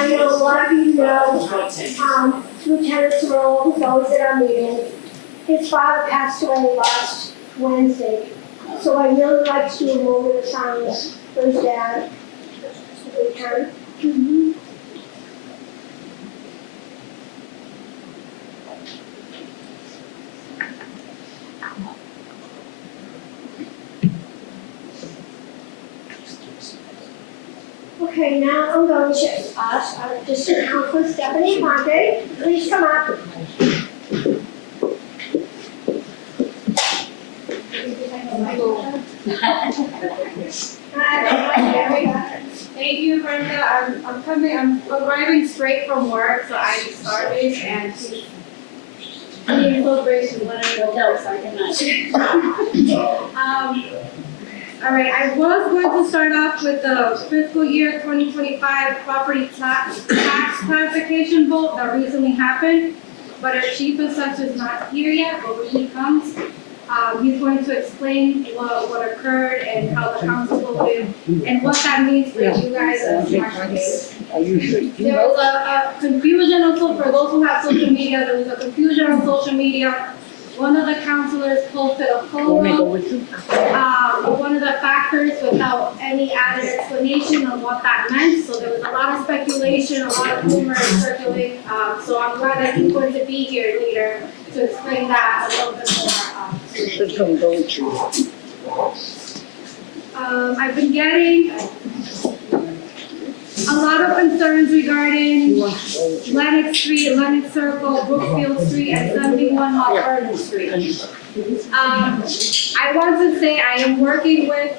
I know a lot of you know, Lieutenant Thoreau, who's always at our meetings. His father passed away last Wednesday, so I really like to do a moment of silence for his dad. If we can. Okay, now I'm going to ask our District Councilor Stephanie Ponte. Please come up. Thank you, Brenda. I'm arriving straight from work, so I'm starving and I need celebration when I go there, so I cannot. All right, I was going to start off with the fiscal year 2025 property tax classification vote that recently happened, but our chief assessor is not here yet, but when he comes, he's going to explain what occurred and how the council voted and what that means for you guys as taxpayers. There was a confusion also for those who have social media. There was a confusion on social media. One of the councilors posted a photo of one of the factors without any added explanation on what that meant. So there was a lot of speculation, a lot of rumors circulating. So I'm glad that he's going to be here later to explain that a little bit more. I've been getting a lot of concerns regarding Lennox Street, Lennox Circle, Brookfield Street, and 71 Mount Vernon Street. I want to say I am working with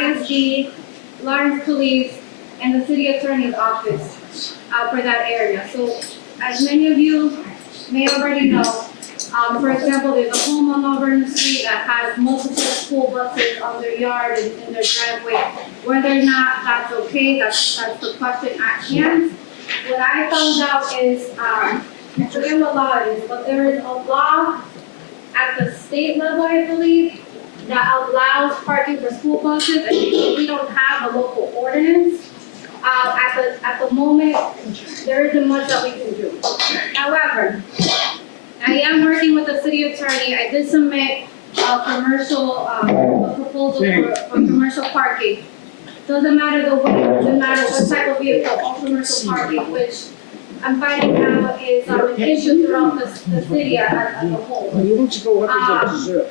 ISD, Lawrence Police, and the City Attorney's Office for that area. So as many of you may already know, for example, there's a home on Mount Vernon Street that has multiple school buses on their yard and in their driveway. Whether or not that's okay, that's the question at hand. What I found out is, I forget what law it is, but there is a law at the state level, I believe, that allows parking for school buses, and we don't have a local ordinance. At the moment, there isn't much that we can do. However, I am working with the city attorney. I did submit a proposal for commercial parking. Doesn't matter the way, doesn't matter what type of vehicle, all commercial parking, which I'm finding out is an issue throughout the city as a whole.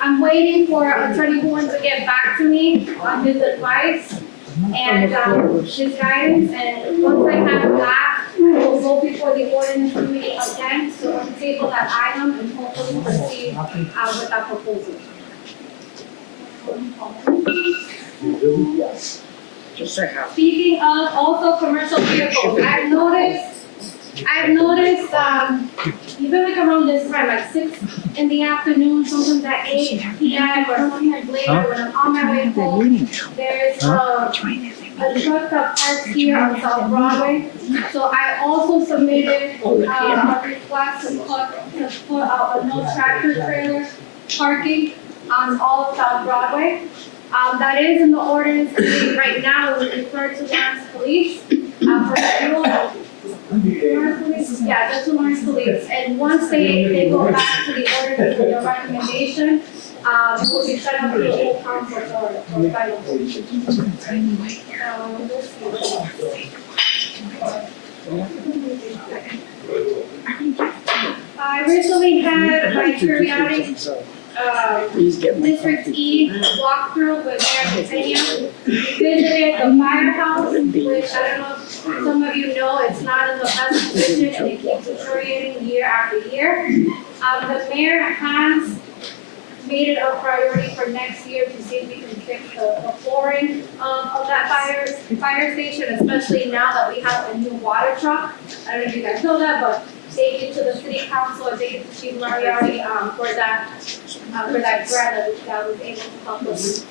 I'm waiting for Attorney Horn to get back to me on his advice and his guidance, and once I have that, we'll go before the ordinance committee again, so we'll table that item and hopefully proceed with that proposal. Speaking of also commercial vehicles, I've noticed, even like around this time, like 6 in the afternoon, sometimes at 8 p.m. or sometimes later when I'm on my way home, there's a truck that parks here on South Broadway. So I also submitted a request to put a no tractor trailer parking on all of South Broadway. That is in the ordinance committee right now. It was referred to Lawrence Police for review. Lawrence Police, yeah, that's the Lawrence Police. And once they go back to the ordinance with their recommendation, it will be sent up to the whole council for final. I recently had my periodic District E walkthrough with Mayor Catania. We visited the firehouse, which I don't know if some of you know, it's not in the best condition and it keeps deteriorating year after year. The mayor has made it a priority for next year to see if we can fix the flooring of that fire station, especially now that we have a new water truck. I don't know if you guys know that, but thank you to the city council and thank you to Chief Mariardi for that grant that was able to help us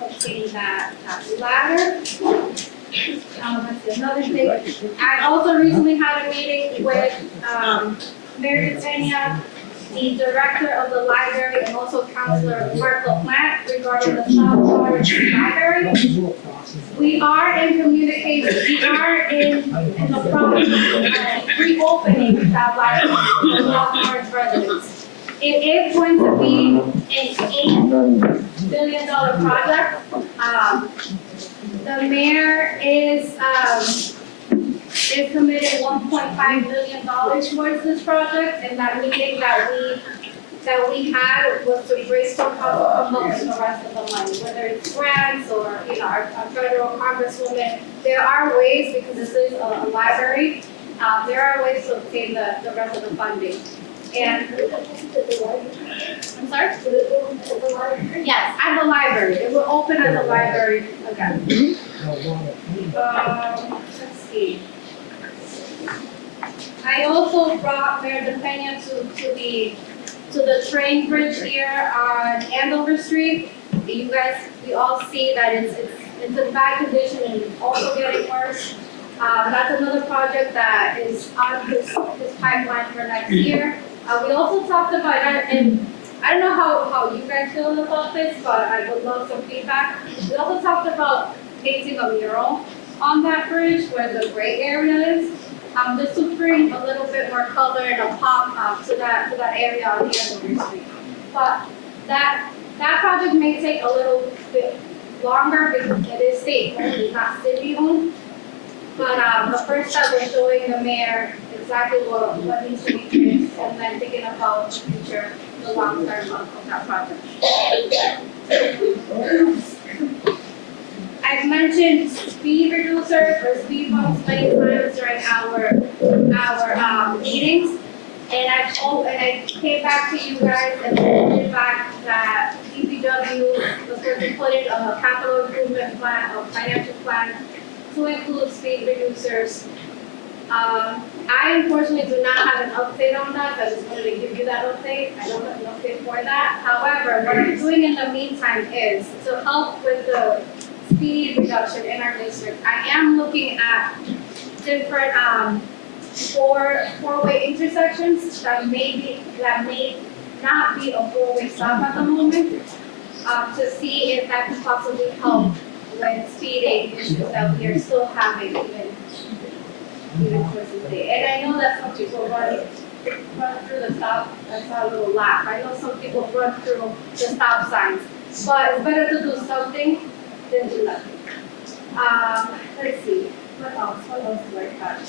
obtain that ladder. That's another thing. I also recently had a meeting with Mayor Catania, the director of the library and also Counselor Mark LaPlante regarding the South Florida Library. We are in communication, we are in the process of reopening that library for South Florida residents. It is going to be an $8 billion project. The mayor is committed $1.5 million towards this project, and that meeting that we had was to brainstorm how to come up with the rest of the money, whether it's grants or, our federal congresswoman. There are ways, because this is a library, there are ways to obtain the rest of the funding. And, I'm sorry? Yes, at the library. It will open at the library again. Let's see. I also brought Mayor DePena to the train bridge here on Andover Street. You guys, we all see that it's in bad condition and it's also getting worse. That's another project that is on his pipeline for next year. We also talked about, and I don't know how you guys feel about this, but I would love some feedback. We also talked about painting a mural on that bridge where the gray area is. Just to bring a little bit more color and a pop to that area on the Andover Street. But that project may take a little bit longer because it is state-owned, not city-owned. But the first step was showing the mayor exactly what needs to be fixed and then thinking about the future, the long term of that project. I've mentioned speed reducers or speed bumps many times during our meetings, and I came back to you guys and pointed back that DPW was going to put in a capital improvement plan, a financial plan to include speed reducers. I unfortunately do not have an update on that. I just wanted to give you that update. I don't have an update for that. However, what I'm doing in the meantime is to help with the speed reduction in our district. I am looking at different four-way intersections that may not be a four-way stop at the moment, to see if that could possibly help with speeding issues that we are still having even towards the day. And I know that some people run through the stop. I saw a little laugh. I know some people run through the stop signs, but it's better to do something than do nothing. Let's see. What else do I have?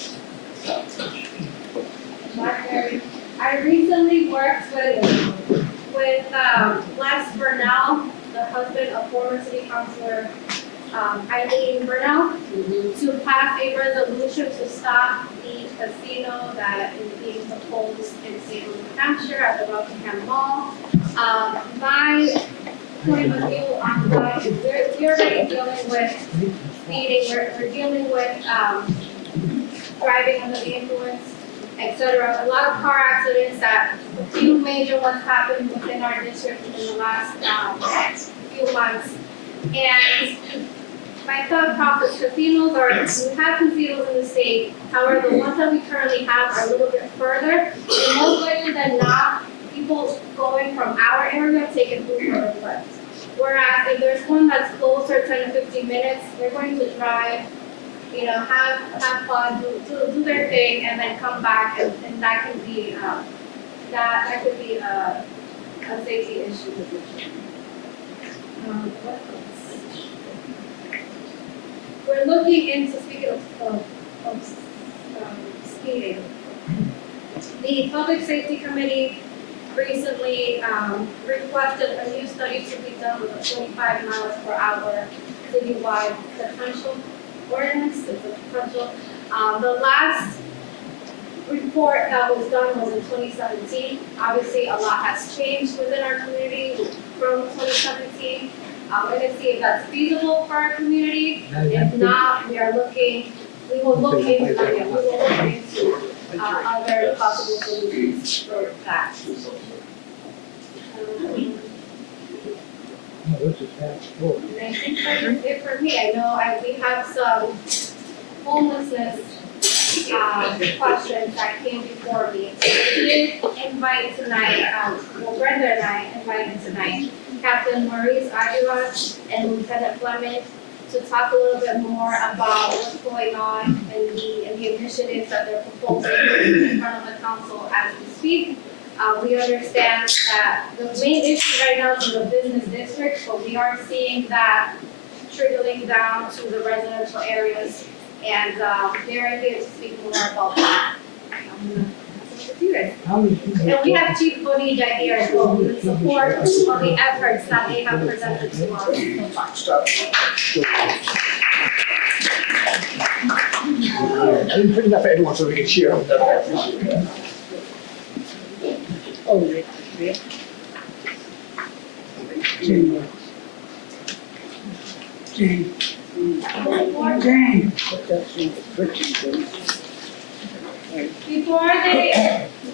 Blackberry. I recently worked with Les Burnell, the husband of former city councilor Eileen Burnell, to pass a resolution to stop the casino that is being proposed in St. Louis, New Hampshire at the Rockingham Mall. My point of view on that is we're already dealing with speeding, we're dealing with driving under the influence, etc. A lot of car accidents, that a few major ones happened within our district in the last few months. And my thought process, casinos we have casinos in the state, however, the ones that we currently have are a little bit further. And most likely than not, people going from our area take an Uber or Lyft. Whereas if there's one that's closer, 10 to 15 minutes, they're going to drive, have fun, do their thing, and then come back, and that could be that could be a safety issue. What else? We're looking into, speaking of speeding, the Public Safety Committee recently requested a new study to be done with a 25 miles per hour citywide potential ordinance. It's a potential. The last report that was done was in 2017. Obviously, a lot has changed within our community from 2017. We're going to see if that's feasible for our community. If not, we will look into other possible solutions for that. And I think that is it for me. I know we have some homelessness questions that came before me. We did invite tonight, well, Brenda and I invited tonight Captain Maurice Aguilar and Lieutenant Fleming to talk a little bit more about what's going on and the initiatives that they're proposing in front of the council as we speak. We understand that the main issue right now is in the business district, but we are seeing that trickling down to the residential areas, and they're here to speak more about that. I'm gonna pass it to you guys. And we have Chief Bonilla here as well, with support of the efforts that they have presented to us. I didn't put enough for everyone so we can cheer up. I appreciate that. Oh, yeah. Jane. Jane. Jane. Before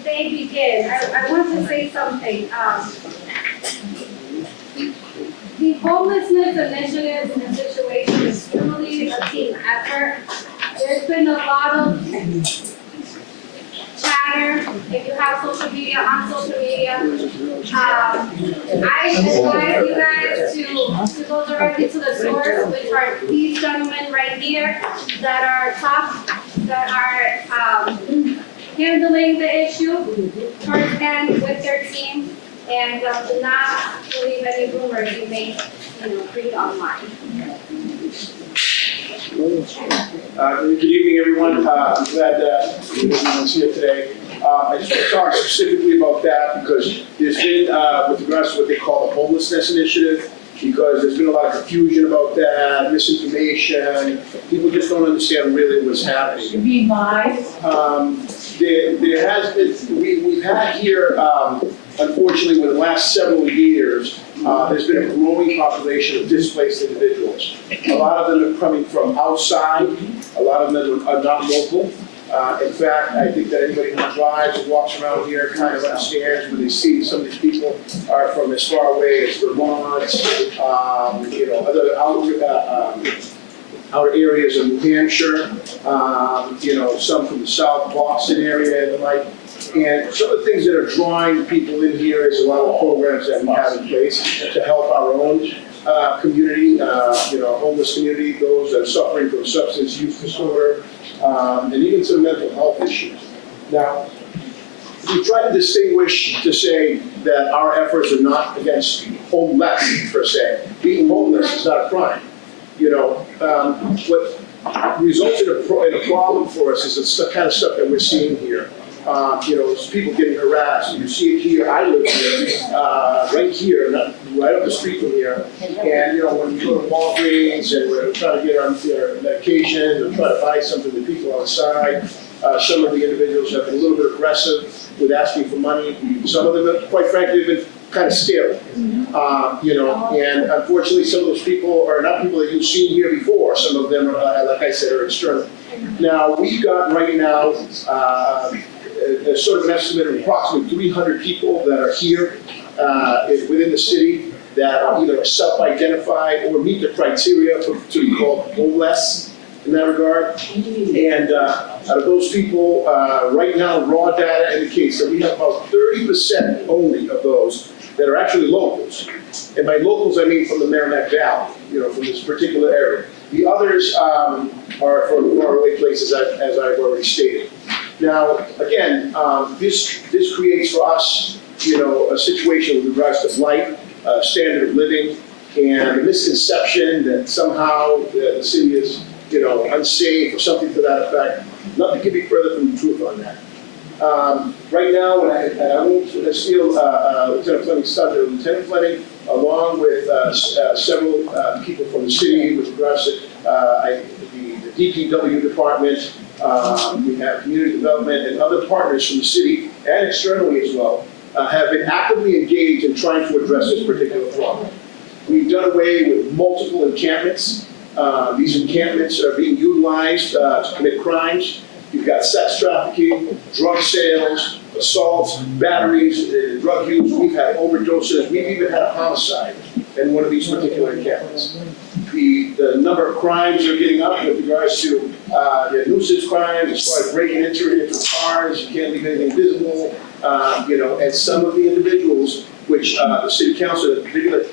they begin, I want to say something. The homelessness initiative and situation is truly a team effort. There's been a lot of chatter, if you have social media, on social media. I advise you guys to go directly to the source, which are these gentlemen right here that are handling the issue firsthand with their team, and do not believe any rumors you may, read online. Good evening, everyone. I'm glad that everyone's here today. I just want to talk specifically about that because there's been, with regards to what they call the homelessness initiative, because there's been a lot of confusion about that, misinformation. People just don't understand really what's happening. You mean live? There has been, we've had here, unfortunately, with the last several years, there's been a growing population of displaced individuals. A lot of them are coming from outside, a lot of them are not local. In fact, I think that anybody who drives and walks around here kind of understands when they see some of these people are from as far away as Vermont, other outer areas of New Hampshire, some from the South Boston area and the like. And some of the things that are drawing people in here is a lot of programs that we have in place to help our own community, homeless community, those that are suffering from substance use disorder, and even some mental health issues. Now, we try to distinguish to say that our efforts are not against homeless per se. Being homeless is not a crime. What results in a problem for us is the kind of stuff that we're seeing here. It's people getting harassed. You see it here. I live here, right here, right up the street from here. And when we go to Walgreens and we're trying to get our medication or try to buy something to people outside, some of the individuals have been a little bit aggressive with asking for money. Some of them, quite frankly, have been kind of scary. And unfortunately, some of those people are not people that you've seen here before. Some of them, like I said, are external. Now, we've got right now a sort of an estimate of approximately 300 people that are here within the city that are either self-identified or meet the criteria to be called homeless in that regard. And out of those people, right now, raw data indicates that we have about 30% only of those that are actually locals. And by locals, I mean from the Merrimack Valley, from this particular area. The others are from faraway places, as I've already stated. Now, again, this creates for us, a situation with regards to blight, standard of living, and the misconception that somehow the city is, unsafe or something to that effect. Nothing could be further from the truth on that. Right now, I won't steal Lieutenant Fleming's thunder. Lieutenant Fleming, along with several people from the city with regards to the DPW department, we have community development and other partners from the city and externally as well, have been actively engaged in trying to address this particular problem. We've done away with multiple encampments. These encampments are being utilized to commit crimes. You've got sex trafficking, drug sales, assaults, batteries, drug use. We've had overdoses. We've even had a homicide in one of these particular encampments. the number of crimes are getting up with regards to the nuisance crimes, as far as breaking into cars, you can't leave anything visible, and some of the individuals, which the city council, in particular,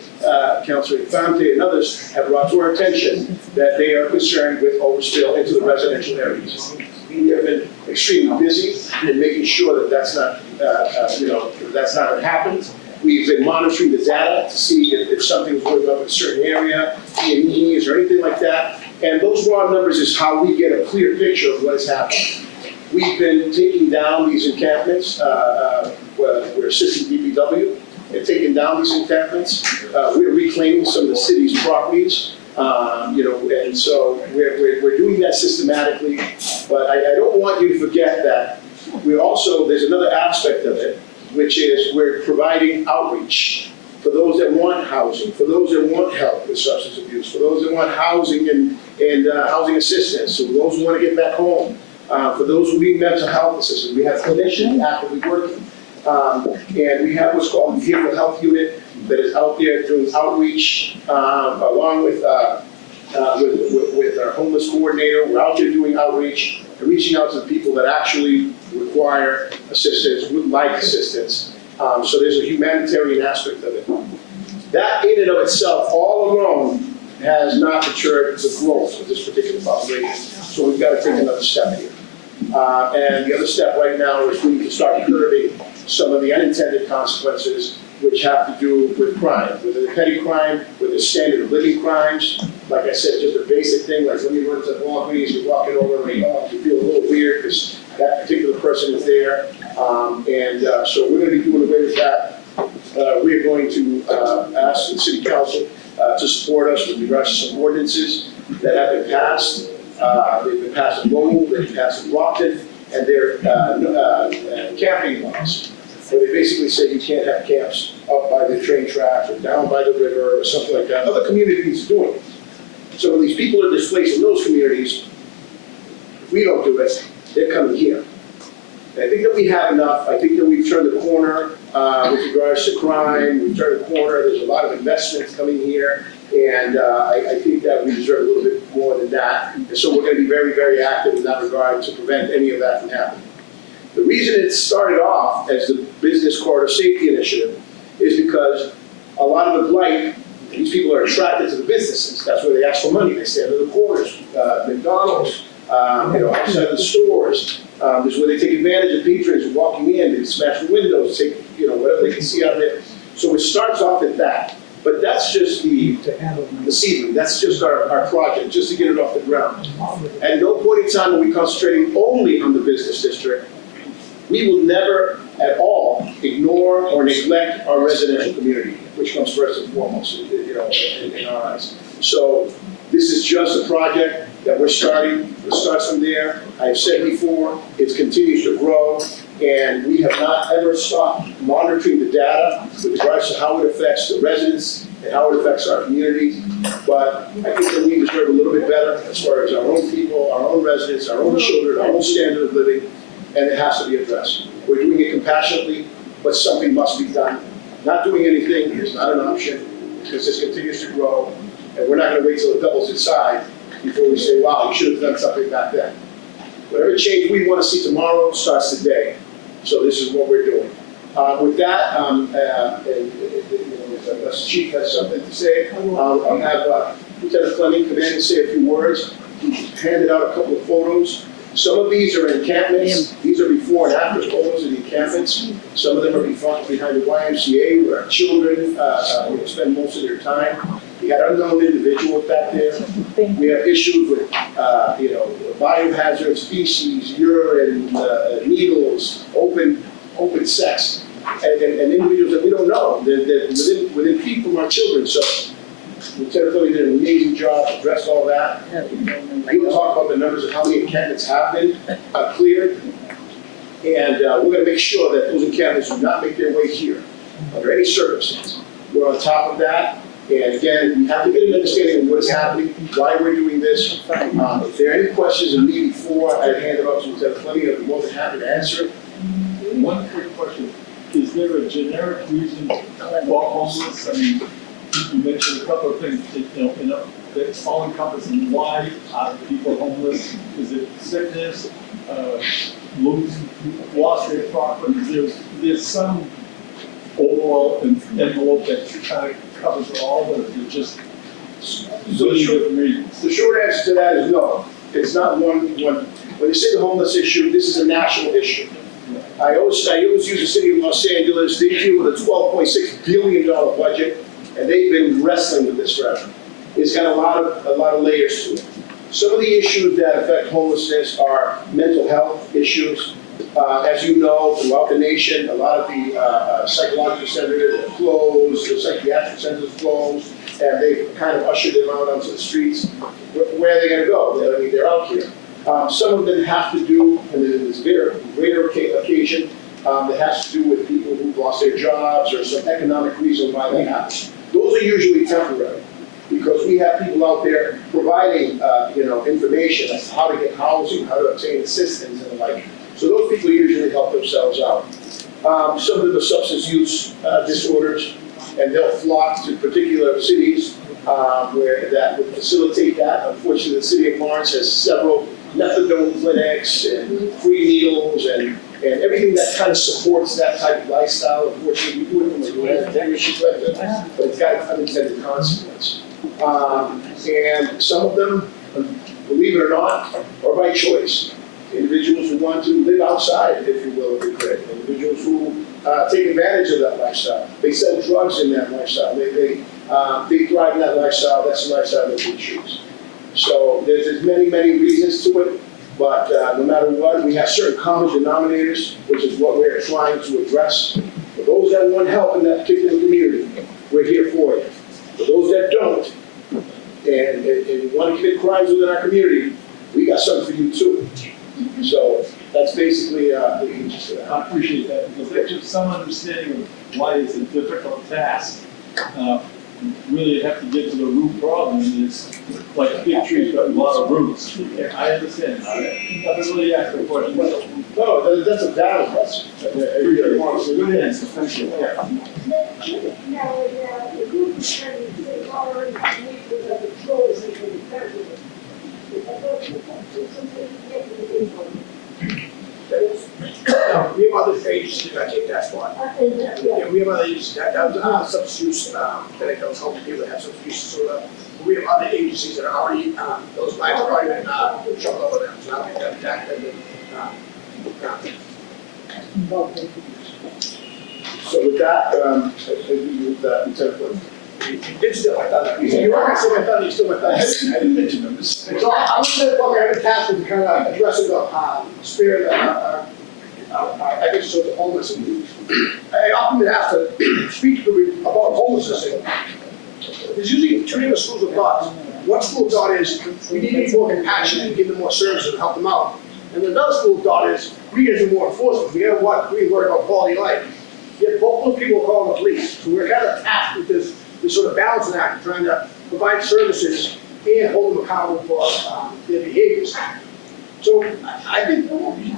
Councilor Infante and others have brought to our attention that they are concerned with overspill into the residential areas. We have been extremely busy in making sure that that's not, that's not what happens. We've been monitoring the data to see if something's going up in a certain area, PMEs or anything like that. And those raw numbers is how we get a clear picture of what is happening. We've been taking down these encampments. We're assisting DPW in taking down these encampments. We're reclaiming some of the city's properties. And so we're doing that systematically. But I don't want you to forget that we also, there's another aspect of it, which is we're providing outreach for those that want housing, for those that want help with substance abuse, for those that want housing and housing assistance, for those who want to get back home, for those who need mental health assistance. We have clinicians actively working. And we have what's called the behavioral health unit that is out there doing outreach along with our homeless coordinator. We're out there doing outreach and reaching out to the people that actually require assistance, would like assistance. So there's a humanitarian aspect of it. That in and of itself, all alone, has not deterred the growth of this particular population. So we've got to take another step here. And the other step right now is we need to start curbing some of the unintended consequences which have to do with crime, whether the petty crime, with the standard of living crimes. Like I said, just a basic thing, like when you run to Walgreens, you're walking over and you feel a little weird because that particular person is there. So we're going to be doing away with that. We are going to ask the city council to support us with regards to some ordinances that have been passed. They've been passed in Lowell, they've been passed in Brockton, and they're camping laws, where they basically say you can't have camps up by the train tracks or down by the river or something like that. Other communities are doing it. So when these people are displaced in those communities, if we don't do it, they're coming here. And I think that we have enough. I think that we've turned the corner with regards to crime. We've turned the corner. There's a lot of investments coming here. And I think that we deserve a little bit more than that. And so we're going to be very, very active in that regard to prevent any of that from happening. The reason it started off as the Business Corridor Safety Initiative is because a lot of the blight, these people are attracted to the businesses. That's where they ask for money. They stand in the corners, McDonald's, outside the stores. This is where they take advantage of patrons walking in. They smash the windows, take whatever they can see out there. So it starts off at that. But that's just the seedling. That's just our project, just to get it off the ground. At no point in time are we concentrating only on the business district. We will never at all ignore or neglect our residential community, which comes first and foremost, in our eyes. So this is just a project that we're starting. It starts from there. I've said before, it continues to grow, and we have not ever stopped monitoring the data with regards to how it affects the residents and how it affects our community. But I think that we deserve a little bit better as far as our own people, our own residents, our own children, our own standard of living, and it has to be addressed. We're doing it compassionately, but something must be done. Not doing anything is not an option, because this continues to grow, and we're not going to wait till it doubles inside before we say, wow, we should have done something back then. Whatever change we want to see tomorrow starts today. So this is what we're doing. With that, unless the chief has something to say, I'll have Lieutenant Fleming come in and say a few words. He handed out a couple of photos. Some of these are encampments. These are before and after photos of the encampments. Some of them are behind the YMCA, where our children spend most of their time. We had unknown individuals back there. We have issues with, biohazard species, urine, needles, open sex, and individuals that we don't know. They're within feet from our children. So Lieutenant Fleming did an amazing job, addressed all that. We'll talk about the numbers of how many encampments have been cleared. And we're going to make sure that those encampments do not make their way here under any circumstance. We're on top of that. And again, we have to get an understanding of what is happening, why we're doing this. If there are any questions of me before I hand it off to Lieutenant Fleming, I'd be more than happy to answer it. One quick question. Is there a generic reason for homeless? I mean, You mentioned a couple of things, that's all encompassing. Why are people homeless? Is it sickness, lost their property? There's some overall envelope that kind of covers it all, but it's just really different reasons. The short answer to that is no. It's not one. When they say the homeless issue, this is a national issue. I always use the city of Los Angeles. They deal with a $12.6 billion budget, and they've been wrestling with this forever. It's got a lot of layers to it. Some of the issues that affect homelessness are mental health issues. As you know, throughout the nation, a lot of the psychological centers are closed, the psychiatric centers are closed, and they've kind of ushered them out onto the streets. Where are they going to go? I mean, they're out here. Some of them have to do, and there's greater occasion, that has to do with people who've lost their jobs or some economic reason why they have. Those are usually temporary, because we have people out there providing, information as to how to get housing, how to obtain assistance and the like. So those people usually help themselves out. Some of them are substance use disorders, and they'll flock to particular cities where that would facilitate that. Unfortunately, the city of Lawrence has several methadone clinics and free needles and everything that kind of supports that type of lifestyle. Unfortunately, we do it from a humanitarian perspective, but it's got an unintended consequence. And some of them, believe it or not, are by choice. Individuals who want to live outside, if you will, if you could. Individuals who take advantage of that lifestyle. They sell drugs in that lifestyle. They thrive in that lifestyle. That's the lifestyle that we choose. So there's many, many reasons to it, but no matter what, we have certain common denominators, which is what we're trying to address. For those that want help in that particular community, we're here for you. For those that don't, and want to commit crimes within our community, we got something for you too. So that's basically the answer to that. I appreciate that, because that gives some understanding of why it's a difficult task. Really have to get to the root problem, and it's like a big tree's got a lot of roots. I understand. I really asked the question. No, that's a valid question. Good answer, thank you. Now, the group is already meet with the patrols and the federal. We have other agencies that take that spot. Yeah, we have other agencies that does substance use, that goes helping people that have substance use disorder. We have other agencies that are already, those lines are already been, shoved over them, so now we have that, So with that, with that, Lieutenant. It's still my thunder. You are still my thunder, you still my thunder. I didn't mention them. So I was saying, well, we have a task with kind of addressing the spirit of I guess so the homeless. I often have to speak to about homelessness. There's usually two different schools of thought. One school of thought is we need to be more compassionate and give them more services and help them out. And another school of thought is we need to do more enforcement. We got to worry about quality of life. Yet both those people are calling the police. So we're kind of tasked with this sort of balancing act, trying to provide services and hold them accountable for their behaviors. So I think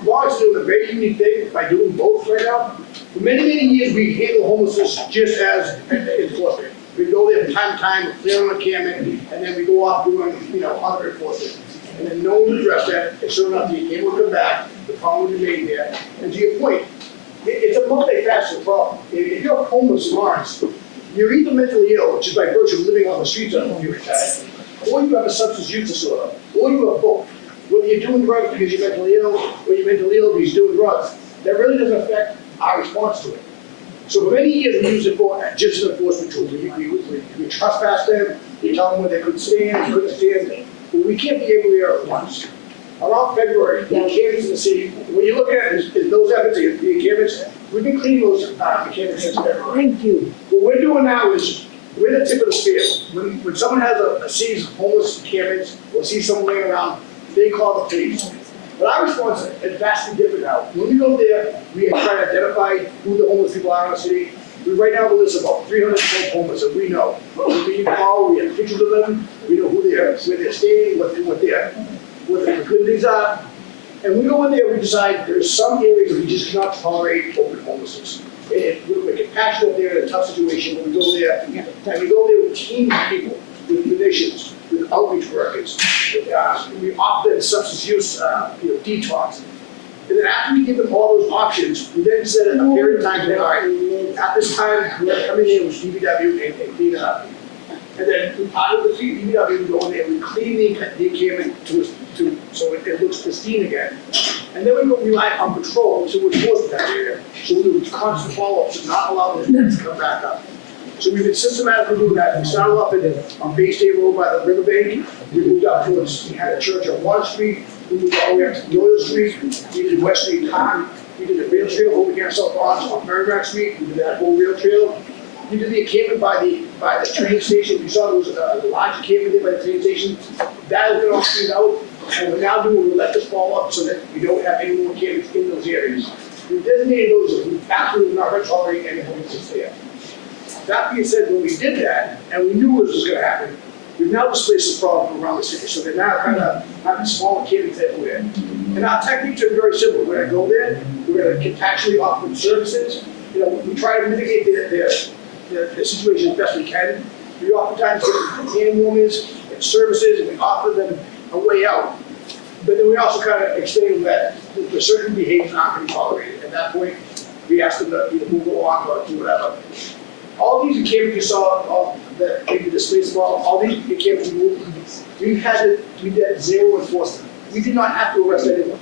Lawrence is doing a very unique thing by doing both right now. For many, many years, we handle homelessness just as enforcement. We go there from time to time, clear on a encampment, and then we go off doing, other enforcement. And then no one addressed that, and sure enough, the encampment will come back, the problem will be made there. And to your point, it's a multifaceted problem. If you're homeless in Lawrence, you're either mentally ill, which is by virtue of living on the streets on a computer time, or you have a substance use disorder, or you have both. Whether you're doing drugs because you're mentally ill, or you're mentally ill because you're doing drugs, that really doesn't affect our response to it. So for many years, we use it for just an enforcement tool. We trespass them, we tell them what they couldn't stand, but we can't be everywhere at once. Around February, the encampments in the city, when you look at it, is those efforts, the encampments, we've been cleaning those encampments since February. Thank you. What we're doing now is, we're the tip of the spear. When someone has sees homeless encampments, or sees someone laying around, they call the police. But our response is vastly different now. When we go there, we try to identify who the homeless people are in the city. We right now have a list of about 300 homeless that we know. We call, we have pictures of them, we know who they are, where they're staying, what the good things are. And we go in there, we decide there's some areas that we just cannot tolerate open homelessness. we're compassionate there in a tough situation, when we go there, and we go there with teams of people, with clinicians, with outreach workers, we offer them substance use, detox. And then after we give them all those options, we then set a period of time, say, all right, at this time, we're coming in with DPW and clean it up. And then out of the DPW, we go in there, we clean the encampment so it looks pristine again. And then we go rely on patrol to enforce that area. So we do constant follow-ups to not allow those things to come back up. So we've been systematically doing that. We started off on Bay State Road by the riverbank. We moved up towards, we had a church on Water Street. We moved all the way up to Doyle Street. We did West Street Park. We did the rail trail over against South Bronx on Merrimack Street. We did that whole rail trail. We did the encampment by the train station. You saw there was a large encampment there by the train station. That has been all cleaned out. And we're now doing relentless follow-up so that we don't have any more encampments in those areas. We've designated those as we've absolutely not tolerating any homelessness there. That being said, when we did that, and we knew this was gonna happen, we've now displaced this problem around the city. So they're now kind of having small encampments everywhere. And our techniques are very simple. We're gonna go there, we're gonna compassionately offer them services. We try to mitigate their situation as best we can. We oftentimes give them hand warmers and services, and we offer them a way out. But then we also kind of explain that the certain behaviors aren't going to be tolerated. At that point, we ask them to move along or do whatever. All these encampments you saw that maybe displaced all these encampments we did zero enforcement. We did not have to arrest anyone.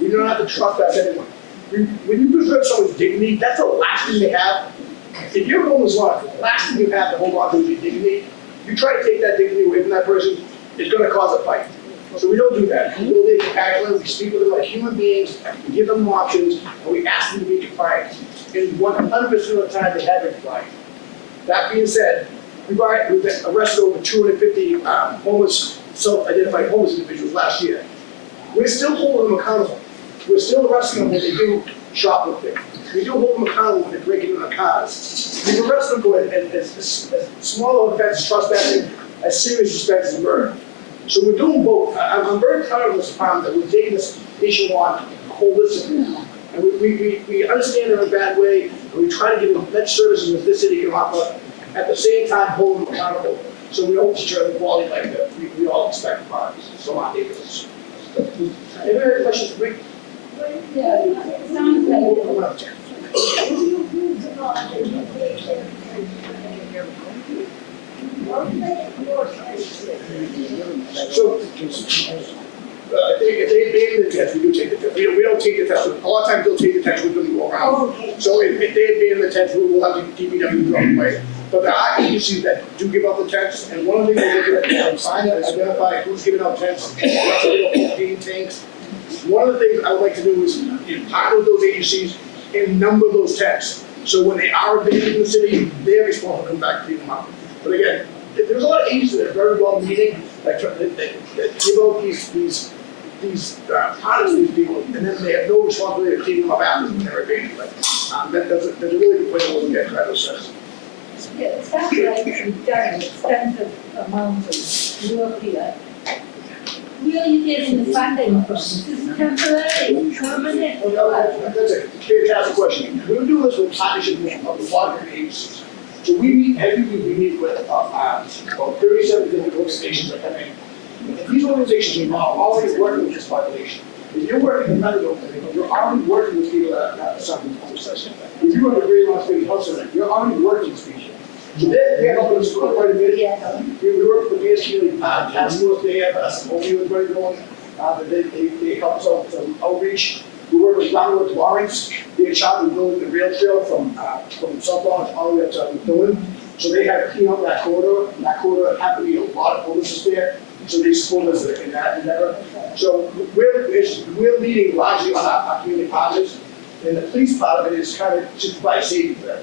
We do not have to trespass anyone. When you preserve someone's dignity, that's the last thing they have. If you're homeless life, the last thing you have to hold on to is your dignity. You try to take that dignity away from that person, it's going to cause a fight. So we don't do that. We go there compassionately, we speak with them like human beings, we give them options, and we ask them to be compliant. And 100% of the time they have been compliant. That being said, we've arrested over 250 homeless, self-identified homeless individuals last year. We're still holding them accountable. We're still arresting them when they do shoplifting. We do hold them accountable when they're breaking into their cars. We've arrested them for as small offense, trespassing, as serious offense as murder. So we're doing both. I'm very proud of this department that we're taking this issue on holistically. And we understand it in a bad way, and we try to give them the best services that this city can offer, at the same time hold them accountable, so we don't destroy the quality like that we all expect from our neighborhoods. Any other questions for me? Yeah, it sounds like. So, if they abandon the test, we do take the test. We don't take the test. A lot of times they'll take the test with them and go around. So if they abandon the test, we'll have the DPW go away. But there are agencies that do give out the tests, and one of the things we're looking at is trying to identify who's giving out tests, propane tanks. One of the things I would like to do is partner with those agencies and number those tests. So when they are abandoning the city, they're responsible to come back and clean them up. But again, there's a lot of agencies that are very well meaning, that give out these products to these people, and then they have no responsibility to clean them up after when they're abandoned. But that's a really good way to look at Travis says. Yeah, it sounds like you've done an extensive amount of work here. Where are you getting the funding from? Is this temporary, permanent? That's a fantastic question. We do this with partnership with the water agencies. So we meet, every week we meet with about 37 different organizations that come in. And these organizations are already working with this population. If you're working in another organization, you're already working with people that have something homeless. If you run a Great Las Vegas Health Center, you're already working with people. So they're helping us quite a bit. We work with the Advanced Community Task Force. They have us opioid money going. They help us out with some outreach. We work with Groundwork Lawrence. They're in charge of building the rail trail from South Lawrence all the way up to Dillon. So they have to clean up that corridor. And that corridor happened to be a lot of homelessness there. So they support us in that endeavor. So we're leading largely on our community partners. And the police part of it is kind of just by safety for them.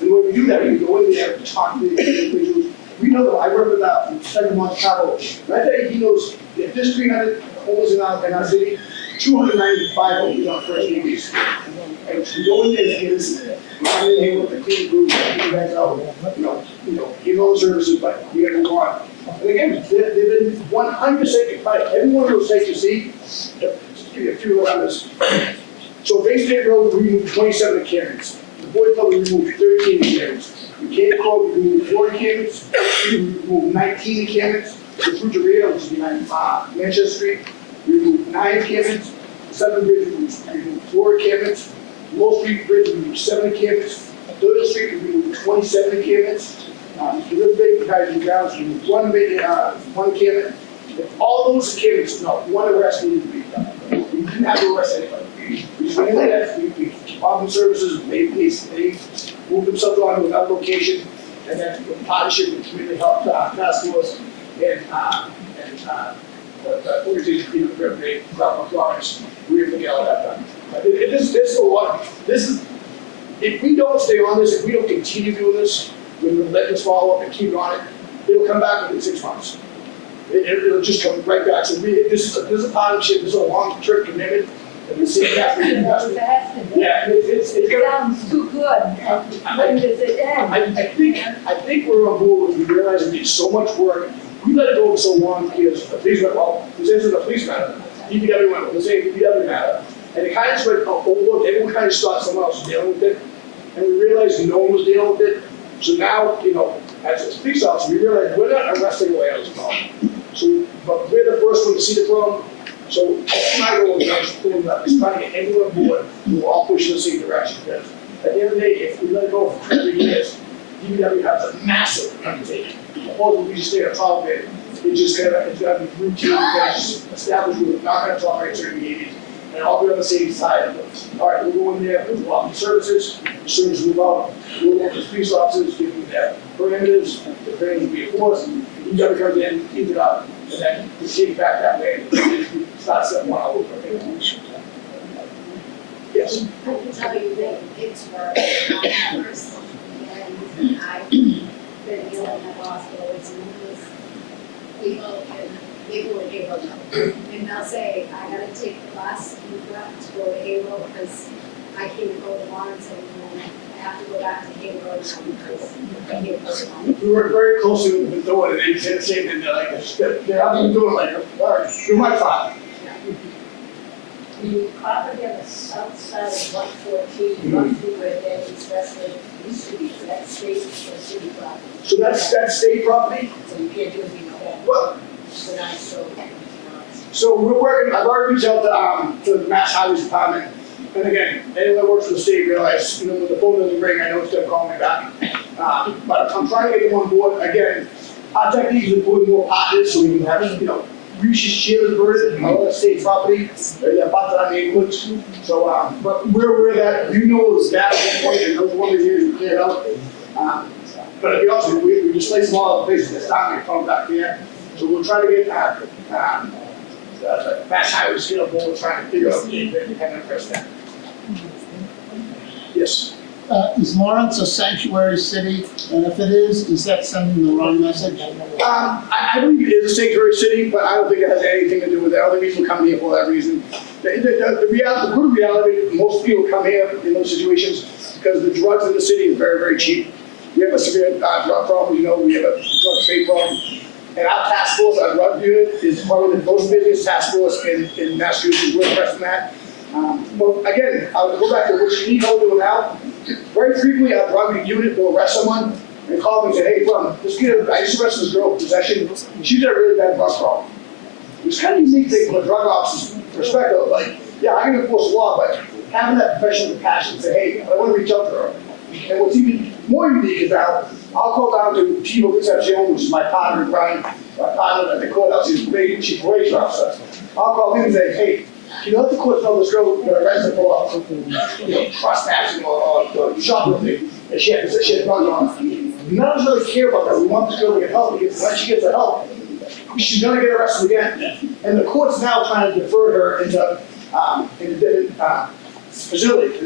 And when we do that, we go in there and talk to the individuals. We know that I work with 7 months travel. And I tell you, he knows if there's 300 homeless in our city, 295 homeless on first babies. And we go in there and we come in here with the clean group, you guys out, give all the services, but we gotta move on. And again, they've been 100% compliant. Every one of those sites you see, just give you a few around this. So Bay State Road, we moved 27 encampments. Boyd Club, we removed 13 encampments. Mechanic Club, we removed 40 encampments. We removed 19 encampments. The Fruiteria, which is behind Manchester Street, we removed 9 encampments. Southern Bridge, we removed 4 encampments. Low Street Bridge, we removed 7 encampments. Doyle Street, we removed 27 encampments. The River Bay, Kaiser Grounds, we removed 1 encampment. If all those encampments, no, one arrest needed to be done. We didn't have to arrest anybody. We just went in there, we offered services, they moved themselves on to another location, and then the partnership with Community Health Task Force and the organization, Peter Griffin, Cloud Florence, we were together that done. This is a lot, this is, if we don't stay on this, if we don't continue doing this, when we let this follow up and keep on it, it'll come back within 6 months. It'll just come right back. So this is a partnership, this is a long-term commitment, and we see that. Yeah, it's It gonna. sounds too good. When does it end? I think we're on board when we realize it needs so much work. We let it go for so long because the police went, well, this isn't a police matter. DPW went, well, this ain't a DPW matter. And it kind of just went, oh, look, everyone kind of thought someone else was dealing with it. And we realized no one was dealing with it. So now, you know, as a police officer, we realized we're not arresting away on this problem. So, but we're the first one to see the problem. So my goal is pulling up, is trying to get everyone on board, we'll all push in the same direction. Because at the end of the day, if we let it go for 20 years, DPW has a massive undertaking. Suppose we just stay on top of it, it's gonna be routine, it's just established, we're not gonna tolerate certain behaviors. And all be on the same side of it. All right, we'll go in there, we'll offer services, the services move out, we'll work with police officers, give them their parameters, the training will be enforced, DPW comes in, keep it up, and then we take it back that way, and start setting one out over. Yes. I can tell you that it's for members, and I've been dealing at hospitals and with people with Haverhill. And they'll say, I gotta take the bus and to go to Haverhill because I can't go to Lawrence anymore. I have to go back to Haverhill now because I can't go to Lawrence. We work very closely with the door, and they say the same thing, they're like, I've been doing like, all right, do my part. The property on the south side of 114, roughly where Danny's Wrestling used to be, that state or city property. So that's state property? So you can't do anything with that. Well, So now it's so. so we're working, I've already reached out to the Mass Highways Department. And again, anyone that works for the state realize, you know, when the phone doesn't ring, I know it's gonna call me back. But I'm trying to get them on board. Again, our technique is to put more partners so we can have, you know, we should share the burden of the state property, about our neighborhoods. So, but we're that, you know, it's that point, and those one of the years we cleared out. But to be honest with you, we displaced a lot of places this time, we come back here. So we'll try to get, the Mass Highways to get on board, trying to figure out the independent person. Yes. Is Lawrence a sanctuary city? And if it is that sending the wrong message? I believe it is a sanctuary city, but I don't think it has anything to do with it. Other people come here for that reason. The good reality, most people come here in those situations because the drugs in the city is very, very cheap. We have a severe drug problem, you know, we have a drug state problem. And our task force, our drug unit, is probably the most busiest task force in Massachusetts, we're impressed with that. But again, I would go back to what you need to do now. Very frequently, our drug unit will arrest someone and call me and say, hey, I just arrested this girl for possession. She's got a really bad drug problem. It's kind of unique thing from a drug officer's perspective. Like, yeah, I can enforce the law, but having that professional compassion to say, hey, I want to reach out to her. And what's even more unique is now, I'll call down to Chivo Concepcion, which is my partner in crime, my partner at the courthouse, he's a chief probation officer. I'll call him and say, hey, can you let the court know this girl got arrested for, you know, trespassing or shoplifting, and she had drugs on her. None of us really care about that. We want this girl to get help because when she gets the help, she's gonna get arrested again. And the court's now trying to defer her into different facilities.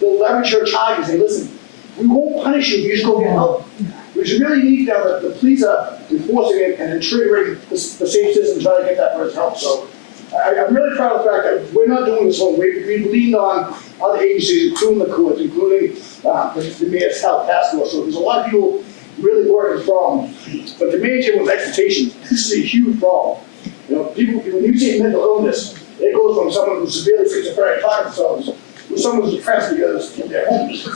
They'll leverage her charges and say, listen, we won't punish you if you just go get help. Which is really neat now that the police are enforcing it and then triggering the same system trying to get that person help. So I'm really proud of the fact that we're not doing this alone. We've leaned on other agencies, including the courts, including the Mayor's Health Task Force. So there's a lot of people really working the problem. But the main thing with expectations, this is a huge problem. You know, people, when you say mental illness, it goes from someone who's severely schizophrenic, talking themselves, where someone's depressed because they're homeless.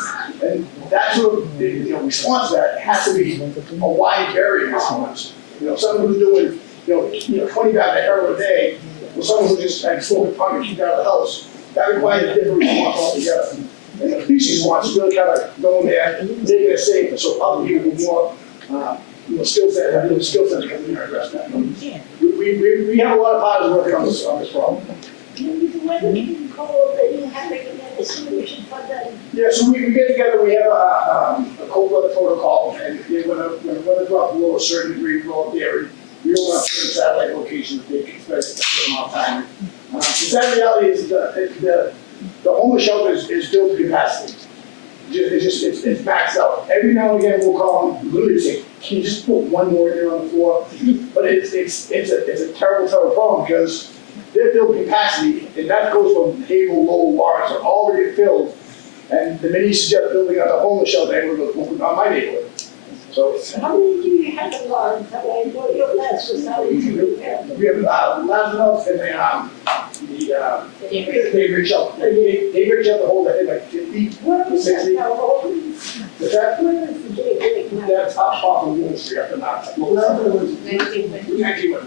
And that sort of, response to that has to be a wide variety of response. Someone who's doing, 20 bags of heroin a day, or someone who's just like smoking pot and keep out of the house, that requires a different response altogether. And the police response is really kind of going there, making it safe, and so other people with more, skill set, have the skill set to come in and address that. We have a lot of pilots working on this problem. When you call, that you have a solution for the Yeah, so we get together, we have a cold weather protocol, and when the weather drops below a certain degree, below dairy, we don't have certain satellite locations that they can expect a certain amount of time. The sad reality is the homeless shelter is built to capacity. It's maxed out. Every now and again, we'll call them, literally say, can you just put one more in there on the floor? But it's a terrible, terrible problem, because they're built capacity, and that goes from Havel, Lowell, Lawrence, are already filled. And the minute you suggest building a homeless shelter, they would look on my neighborhood. So how many do you have in Lawrence? What your last facility? we have Lazarus and the Daybreak shelter. Daybreak shelter holds, I think, like 50, What was that 60. now? Is that? Where is the Daybreak now? That's up off of Wall Street after that. Well, that was 19 was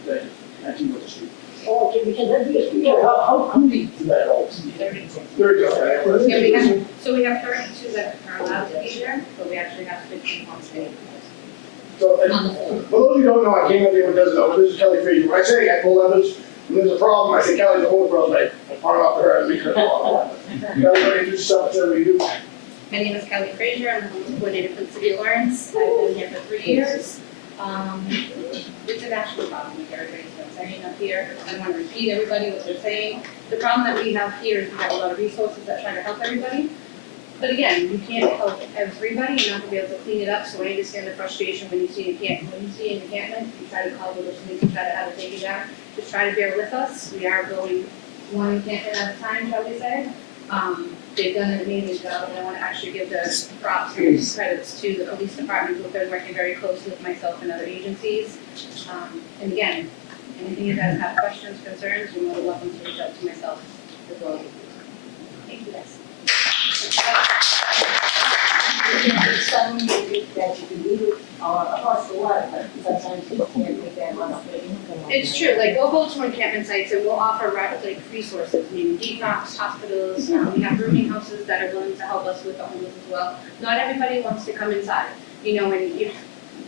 the 19 was the street. Okay, because that'd be a street. Yeah, how deep is that hole? 30, okay. So we have 32 that are allowed to be there, but we actually have 15 on stage. So, and for those who don't know, I came up here with doesn't know, this is Kelly Fraser. When I say I pull levers, when there's a problem, I say Kelly's the whole problem, I farm off to her and make her fall. Kelly, why don't you do stuff that we do? My name is Kelly Fraser, I'm the homeless coordinator for the city of Lawrence. I've been here for 3 years. It's a national problem, like everybody's been saying up here. I don't want to repeat everybody what they're saying. The problem that we have here is we have a lot of resources that try to help everybody. But again, you can't help everybody, you're not gonna be able to clean it up, so I understand the frustration when you see an encampment, you try to call the police, you try to have it taken down. Just try to bear with us, we are going one encampment at a time, shall we say. They've done an amazing job, and I wanna actually give the props and credits to the police department, who have been working very closely with myself and other agencies. And again, anything you guys have questions, concerns, you're more than welcome to reach out to myself as well. Thank you guys. Some music that you can do across the water, but sometimes you can't make that much. It's true, like we'll go to encampment sites and we'll offer like resources, meaning detox, hospitals, we have rooming houses that are willing to help us with the homeless as well. Not everybody wants to come inside,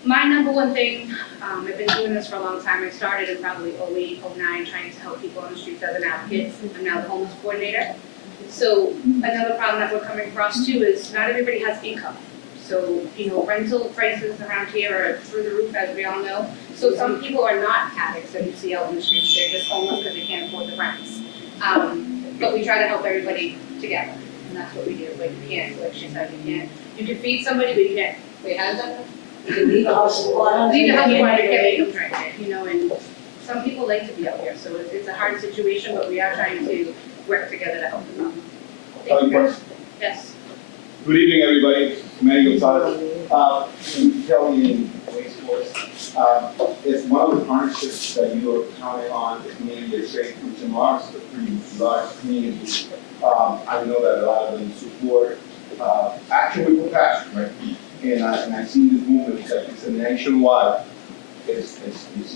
my number one thing, I've been doing this for a long time, I started in probably 08, 09, trying to help people on the streets as an advocate, I'm now the homeless coordinator. So another problem that we're coming across too is not everybody has income. So, rental prices around here are through the roof, as we all know. So some people are not addicts that you see out in the streets, they're just homeless because they can't afford the rents. But we try to help everybody together, and that's what we do. Like she said, you can feed somebody, but you can't, wait, how does that? You can leave a house of water. Leave the house of water, you can't make them drink it, and some people like to be out here, so it's a hard situation, but we are trying to work together to help them out. Thank you. Yes. Good evening, everybody. Manny Gonzalez. Kelly and Waste Force. It's one of the partnerships that you are counting on the community is great from Jim Lawrence, the pretty large community. I know that a lot of them support action with compassion, right? And I've seen this movement, it's a nationwide. It's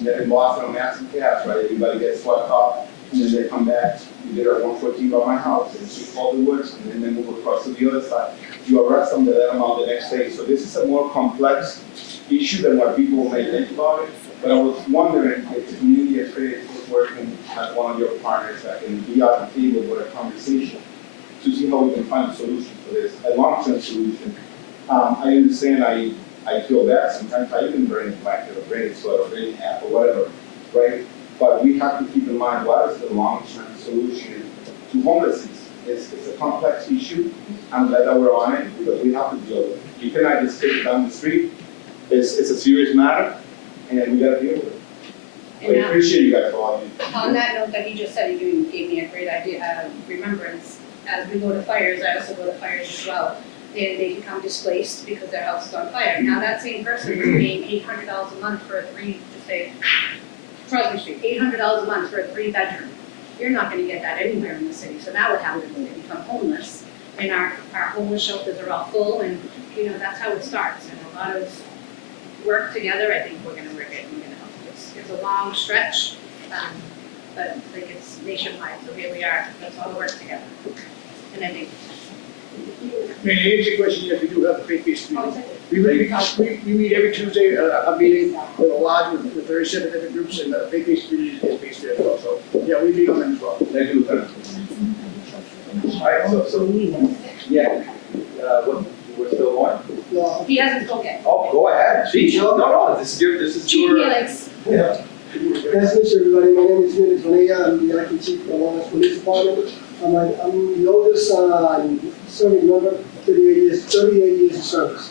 never lost on massive gas, right? Everybody gets swept up, and then they come back. You did it at 114 by my house, and it's all the woods, and then they move across to the other side. You arrest them, they let them out the next day. So this is a more complex issue than what people may think about it. But I was wondering if the community at Faith was working as one of your partners that can be at the table with a conversation to see how we can find a solution for this, a long-term solution. I understand I feel bad sometimes. I even bring a blanket or bring a sweater or bring a hat or whatever, right? But we have to keep in mind what is the long-term solution to homelessness. It's a complex issue. I'm glad that we're on it because we have to deal with it. You cannot just take it down the street. It's a serious matter, and we got to deal with it. I appreciate you guys for all you do. On that note that he just said, you gave me a great idea, remembrance. As we go to fires, I also go to fires as well. And they become displaced because their house is on fire. Now that same person is paying $800 a month for a Crosby Street, $800 a month for a 3-bedroom. You're not gonna get that anywhere in the city. So now what happens is they become homeless. and our homeless shelters are all full, and, you know, that's how it starts, and a lot of work together, I think we're gonna work it, you know, it's a long stretch, but like it's nationwide, so here we are, let's all work together. And I think, May I answer your question? Yes, we do have the faith-based oh, community. We meet every Tuesday, a meeting with a lodge with 37 different groups, and the faith-based community is based there as well. So, yeah, we meet on them as well. Thank you, Lieutenant. All right, so, yeah, we're still on? No, he hasn't spoken. Oh, go ahead, Chief, no, this is Chief your. Felix. Yeah. Nice to meet you, everybody. My name is Felix Bonilla. I'm the acting chief of the Lawrence Police Department. I'm the oldest serving member, 38 years of service.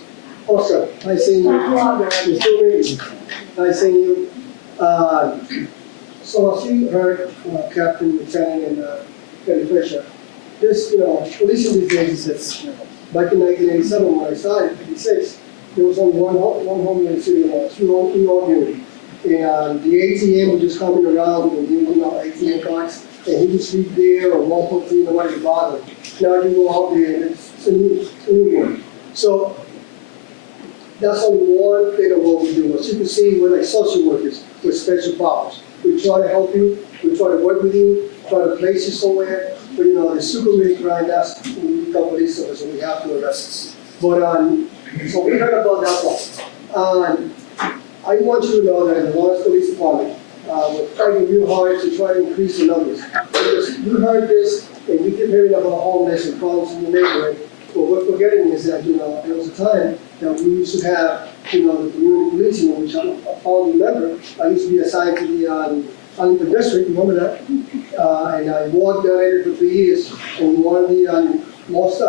Also, nice seeing you. You're still meeting. Nice seeing you. So as you heard, Captain, Lieutenant, and Kelly Fisher, this, policing these days is, back in 1987 when I started, 56, there was only one home in the city of Lawrence, we all knew it. And the ATM was just coming around and using our ATM cards, and he would sleep there or 1.3, nobody would bother him. Now you go out there and it's a new one. So that's only one thing of what we do. As you can see, we're like social workers with special powers. We try to help you, we try to work with you, try to place you somewhere, but the super really grind us, we become police officers and we have to arrest us. But, so we heard about that one. I want you to know that in the Lawrence Police Department, we're fighting real hard to try to increase the numbers. Because you heard this, and we keep hearing about homeless and problems in the neighborhood. But what we're forgetting is that, there was a time that we used to have, the community policing, which I'm a founding member. I used to be assigned to the Arlington District, remember that? And I walked that area for 3 years. And one of the most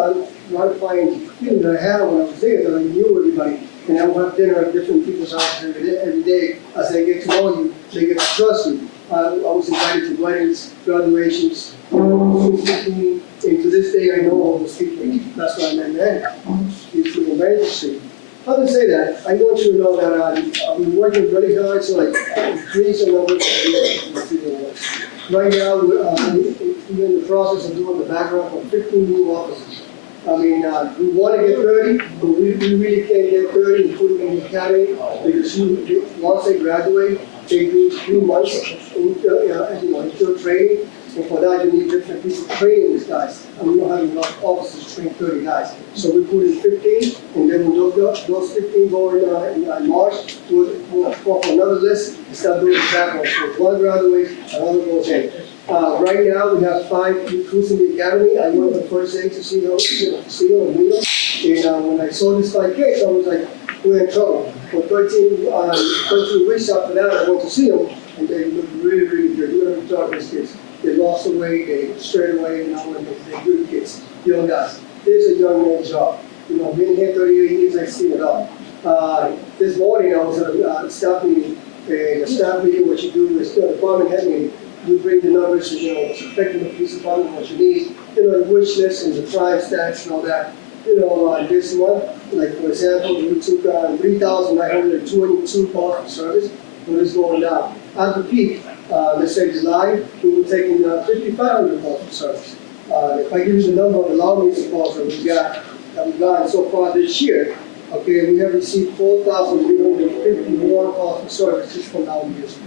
gratifying feeling that I had when I was there, that I knew everybody. And I would have dinner at different people's houses every day. As they get to know you, they get to trust you. I was invited to weddings, graduations, and to this day I know all those people. That's why I met It's very interesting. Having said that, I want you to know that I've been working really hard to increase the numbers of people. Right now, we're in the process of doing the background for 15 new officers. I mean, we want to get 30, but we really can't get 30 and put them in the academy because once they graduate, they do 3 months until training. And for that, you need different people training these guys. And we don't have enough officers to train 30 guys. So we put in 15, and then when those 15 go in March, we'll call for another list and start doing the background. So one graduates, another goes in. Right now, we have 5 recruits in the academy. I went the first day to see them and meet them. And when I saw this 5 kids, I was like, we're in trouble. For 13 weeks after that, I went to see them, and they looked really, really good. You're going to talk to these kids. They lost the weight, they straight away, and they're good kids, young guys. This is a young man's job. Being here 38 years, I've seen it all. This morning, I was at a staff meeting, and the staff meeting, what you do is the department head meeting. You bring the numbers, what's affecting the police department, what you need, the wish list and the crime stats and all that. This month, like for example, we took 3,922 calls for service, and it's going down. At the peak, let's say July, we were taking 5,500 calls for service. If I give you the number of the long list of calls that we've gotten so far this year, okay, we have received 4,351 calls for service just from now years.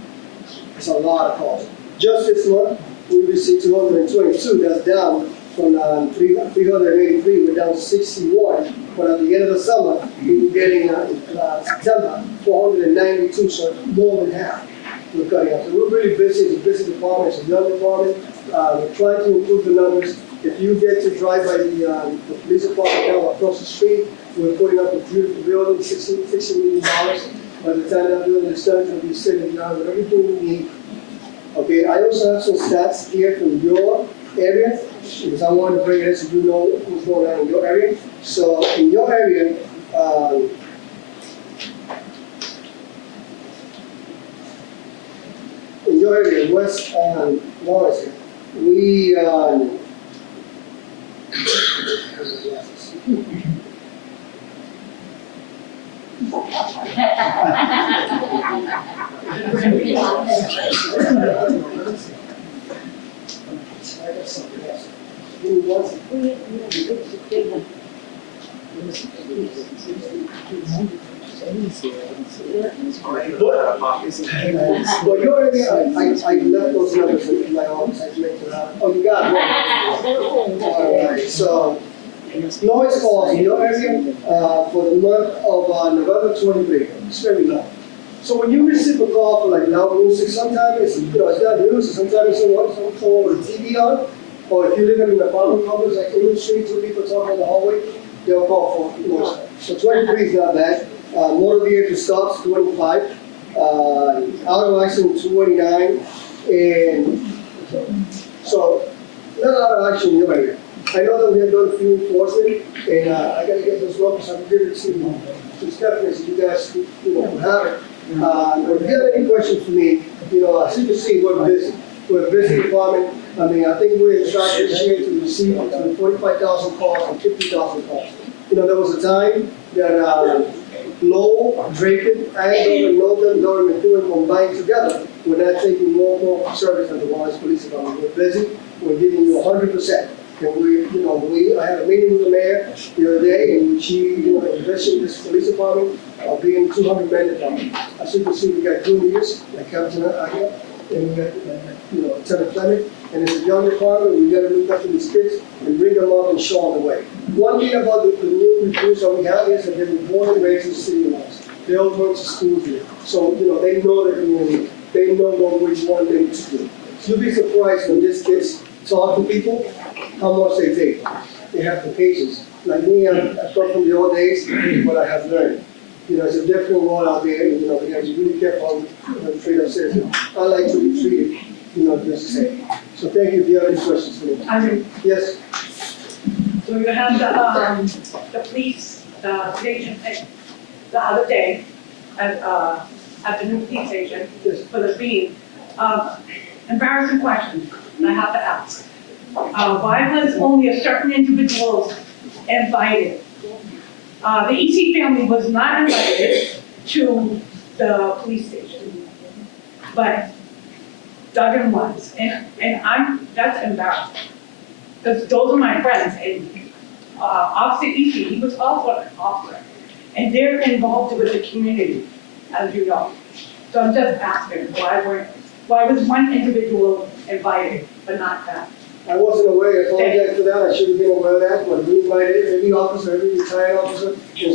It's a lot of calls. Just this month, we received 222. That's down from 383. We're down to 61. But at the end of the summer, we were getting in September 492. So more than half we're cutting out. So we're really busy. It's a busy department. It's a young department. We're trying to improve the numbers. If you get to drive by the police department now across the street, we're putting up a beautiful building, $60 million. By the time that building is done, it's going to be sitting down with everything we need. Okay, I also have some stats here from your area, because I want to bring it so you know what's going on in your area. So in your area, West Lawrence, we Well, you already, I left those numbers in my office, I make it out. Oh, you got it. All right, so, noise calls in your area, for the month of, November 23, it's very low. So when you receive a call for like loud music, sometimes it's, it's not music, sometimes it's someone with TV on, or if you live in an apartment complex, like in the street, two people talking in the hallway, they'll call for noise. So 23 is not bad. Motor vehicle stops, 25. Auto accident, 289. And so, not a lot of action in your area. I know that we have done a few enforcement, and I gotta get those numbers, I'm giving it to Stephanie, so you guys, have it. If you have any questions for me, as you can see, we're busy. We're a busy department. I mean, I think we're in charge this year to receive between 45,000 calls and 50,000 calls. There was a time that Lowell, Drayton, Andover, and Northern Government doing combined together. We're not taking more service than the Lawrence Police Department. We're busy. We're giving you 100%. And I had a meeting with the mayor the other day, and she, invested in this police department, being 200 men department. As you can see, we got juniors, like Captain Aguirre, and we got, Lieutenant Fleming, and it's a young department. We got to look after these kids and bring them up and show them the way. One thing about the new recruits that we have is that they were born and raised in the city of Lawrence. They all went to school here, so they know the community. They know what we want them to do. So you'll be surprised when these kids talk to people, how much they take. They have the patience. Like me, I come from the old days, what I have learned. It's a different world out there, and, we have to be really careful how we treat our citizens. I like to be treated, just the same. So thank you. If you have any questions for me. Yes? So you have the police station the other day at the new police station for the speed. Embarrassing question I have to ask. Why was only a certain individuals invited? The EC family was not invited to the police station, but Duggan was, and that's embarrassing. Because those are my friends, and Officer EC, he was also an officer, and they're involved with the community, as you know. So I'm just asking, why was one individual invited, but not that? I wasn't aware. I apologize for that. I should have been aware of that. But we invited every officer, every retired officer, and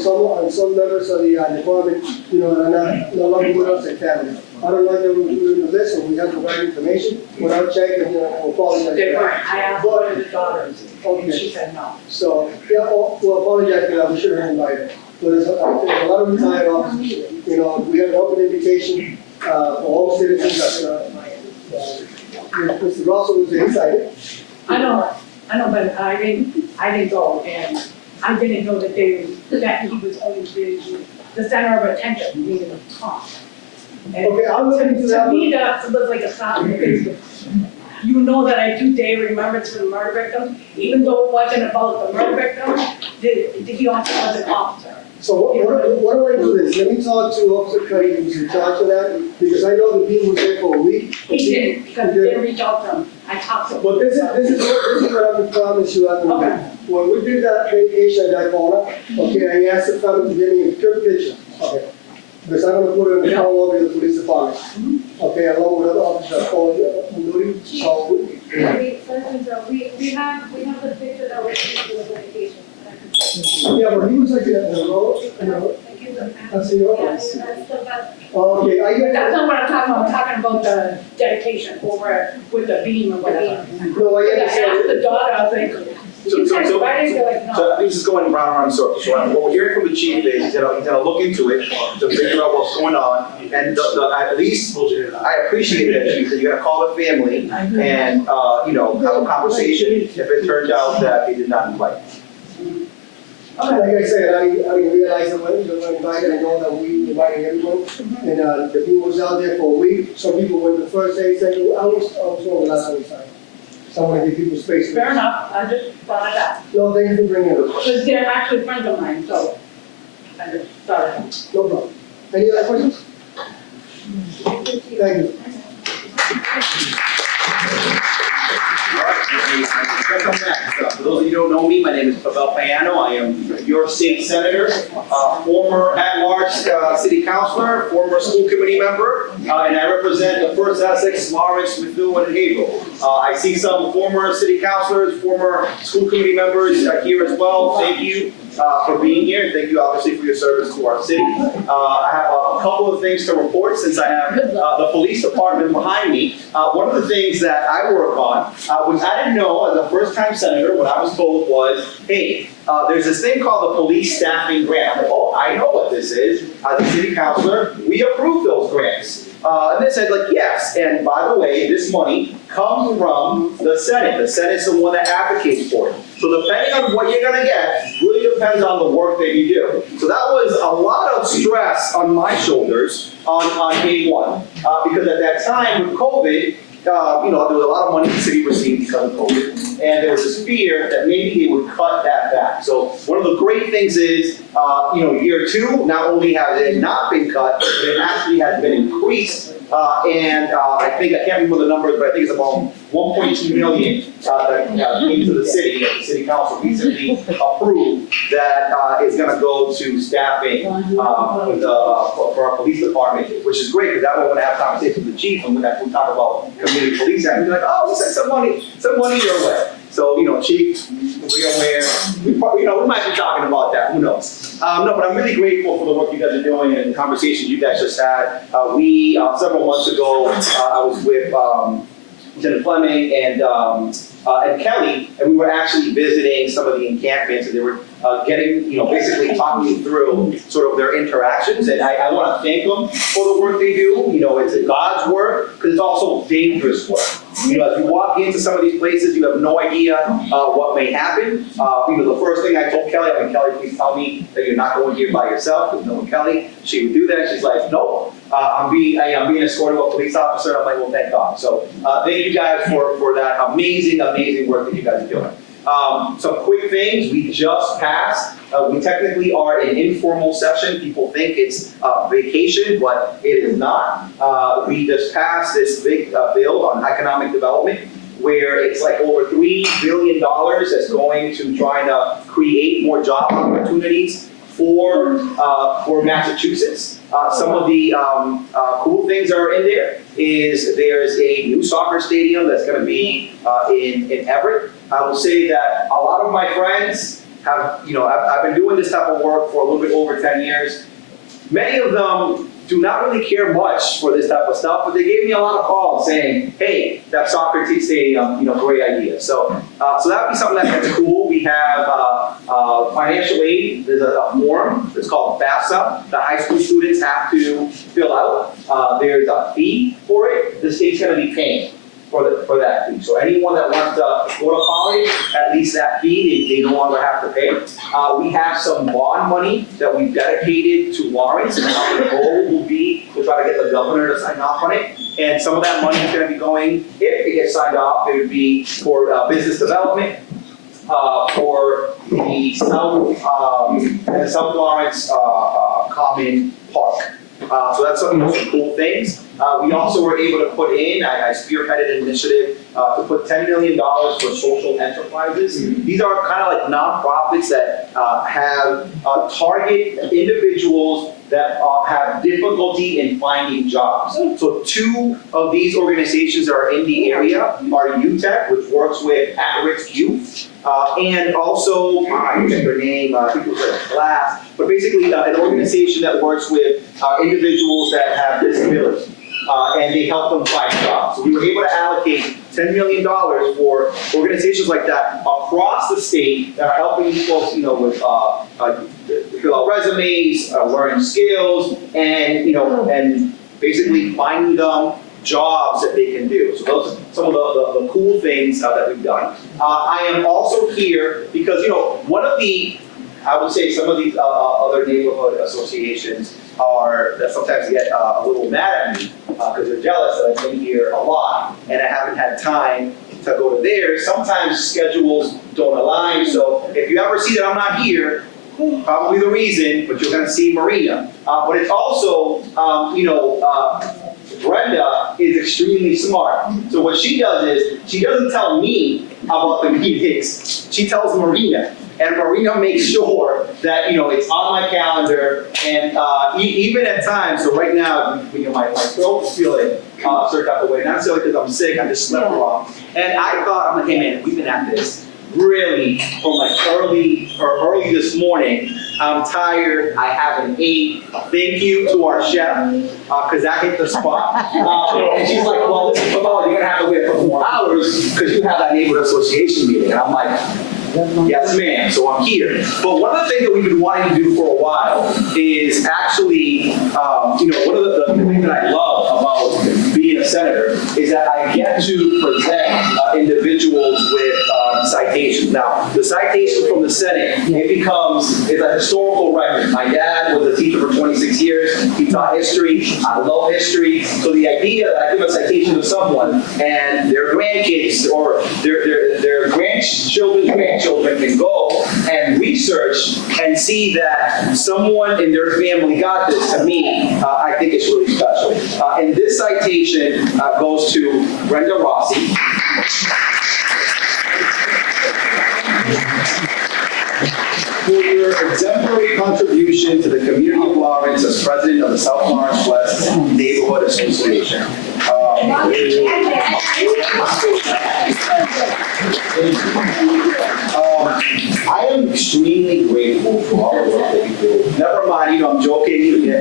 some members of the department, are no longer with us at family. I don't know if they were included in the list, or we have the right information. Without checking, we'll apologize. They weren't. I asked one of the daughters, and she said no. So, we'll apologize for that. We should have invited. But there's a lot of retired officers. We have an open invitation for all citizens. Mr. Russell was excited. I know, but I didn't go, and I didn't know that that he was only the center of attention, meaning the top. And Okay, I'm looking into that. To me, that was like a slap in the face. You know that I do day remembrance for the murder victims, even though it wasn't about the murder victims, he also was an officer. So what do I do this? Let me talk to Officer Cuddy, who's in charge of that, because I know the people was there for a week. He didn't, because I didn't reach out to him. I talked to him. But this is what I can promise you. Okay. When we did that vacation at that corner, okay, I asked the family to give me a good picture. Okay. Because I'm gonna put it in the phone over to the police department. Okay, along with other officers, Paul, Nuri, so We have the picture that was taken with the vacation. yeah, but he was like in the road, that's the Yeah, office. that's the best. Okay, I But get that's that. not what I'm talking about. I'm talking about the dedication over with the beam or whatever. No, I I understand. asked the daughter, I was like, you said, why didn't you like, no? So this is going round in circles. So what we're hearing from the chief is he's gonna look into it to figure out what's going on. And at least I appreciate that chief, that you're gonna call the family and, have a conversation if it turns out that they did not invite. Like I said, I didn't realize that when we were invited, I know that we invited everyone. And the people was out there for a week. Some people went the first day, second, I was going the last time. So I want to give people space. Fair enough, I just brought it up. No, thank you for bringing it up. Because they're actually friends of mine, so I just thought of it. No problem. Any other questions? Thank you. Welcome next. For those of you who don't know me, my name is Pavel Payano. I am your state senator, former at-large city councilor, former school committee member, and I represent the First Essex, Lawrence, Methuen, and Haverhill. I see some former city councilors, former school committee members here as well. Thank you for being here, and thank you obviously for your service to our city. I have a couple of things to report since I have the police department behind me. One of the things that I work on, which I didn't know as a first-time senator, what I was told was, hey, there's this thing called the police staffing grant. I'm like, oh, I know what this is. As a city councilor, we approve those grants. And they said, like, yes, and by the way, this money comes from the Senate. The Senate's the one that advocates for it. So depending on what you're gonna get, really depends on the work that you do. So that was a lot of stress on my shoulders on day one. Because at that time with COVID, there was a lot of money the city received because of COVID. And there was this fear that maybe they would cut that back. So one of the great things is, year two, not only has it not been cut, but it actually has been increased. I can't remember the numbers, but I think it's about 1.2 million that came to the city council recently approved that is gonna go to staffing for our police department, which is great, because that way when I have conversations with the chief, and when we talk about community police, and be like, oh, we sent some money your way. So, chief, we're aware, we might be talking about that, who knows? No, but I'm really grateful for the work you guys are doing and the conversations you guys just had. Several months ago, I was with Lieutenant Fleming and Kelly, and we were actually visiting some of the encampments, and they were basically talking through sort of their interactions, and I want to thank them for the work they do. It's God's work, because it's also dangerous work. As you walk into some of these places, you have no idea what may happen. The first thing I told Kelly, Kelly, please tell me that you're not going here by yourself, because knowing Kelly, she would do that. She's like, nope, I'm being escorted by a police officer. I'm like, well, thank God. So thank you guys for that amazing work that you guys are doing. Some quick things we just passed. We technically are in informal session. People think it's vacation, but it is not. We just passed this big bill on economic development, where it's like over $3 billion that's going to try to create more job opportunities for Massachusetts. Some of the cool things that are in there is there's a new soccer stadium that's going to be in Everett. I will say that a lot of my friends have, I've been doing this type of work for a little bit over 10 years. Many of them do not really care much for this type of stuff, but they gave me a lot of calls saying, hey, that soccer stadium, great idea. So that would be something that's cool. We have financial aid. There's a form that's called FAFSA that high school students have to fill out. There's a fee for it. The state's going to be paying for that fee. So anyone that wants to go to college, at least that fee, they no longer have to pay. We have some bond money that we've dedicated to Lawrence, and our goal will be to try to get the governor to sign off on it. And some of that money is going to be going, if it gets signed off, it would be for business development, for the South Lawrence Common Park. So that's some cool things. We also were able to put in, I spearheaded an initiative to put $10 million for social enterprises. These are kind of like nonprofits that target individuals that have difficulty in finding jobs. So 2 of these organizations that are in the area are UTEC, which works with at-risk youth, and also, I forget their name, I think it was a class, but basically an organization that works with individuals that have disabilities. And they help them find jobs. So we were able to allocate $10 million for organizations like that across the state that are helping these folks, with fill out resumes, learning skills, and and basically finding them jobs that they can do. So those are some of the cool things that we've done. I am also here because one of the, I would say some of these other neighborhood associations that sometimes get a little mad at me because they're jealous that I've been here a lot and I haven't had time to go to theirs. Sometimes schedules don't align, so if you ever see that I'm not here, probably the reason, but you're going to see Marina. But it's also, Brenda is extremely smart. So what she does is, she doesn't tell me about the meetings, she tells Marina. And Marina makes sure that, it's on my calendar, and even at times, so right now, my throat's feeling a certain type of way, not necessarily because I'm sick, I just slept wrong. And I thought, I'm like, hey man, we've been at this really from like early this morning. I'm tired, I haven't ate. Thank you to our chef, because that hit the spot. And she's like, well, listen, you're gonna have to wait a couple more hours because you have that neighborhood association meeting. And I'm like, yes, ma'am, so I'm here. But one of the things that we've been wanting to do for a while is actually, one of the things that I love about being a senator is that I get to present individuals with citations. Now, the citation from the Senate, it's a historical record. My dad was a teacher for 26 years. He taught history. I love history. So the idea that I give a citation to someone and their grandkids or their grandchildren's grandchildren can go and research and see that someone in their family got this, to me, I think it's really special. And this citation goes to Brenda Rossi. For your exemplary contribution to the community of Lawrence as president of the South Lawrence West Neighborhood Association. I am extremely grateful for all the work that you do. Never mind, I'm joking. I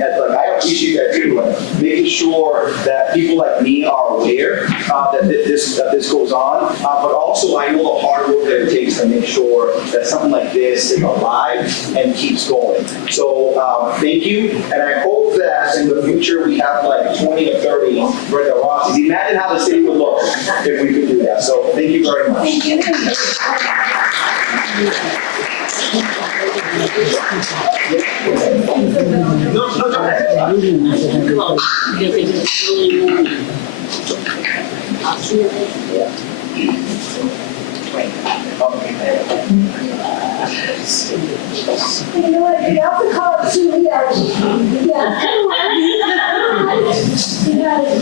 appreciate that too. Making sure that people like me are aware that this goes on. But also, I know the hard work that it takes to make sure that something like this is alive and keeps going. So thank you, and I hope that in the future we have like 20 or 30 Brenda Rossi's. Imagine how the city would look if we could do that. So thank you very much. Thank you. You know what, you have to call it Sue Leo. Yeah.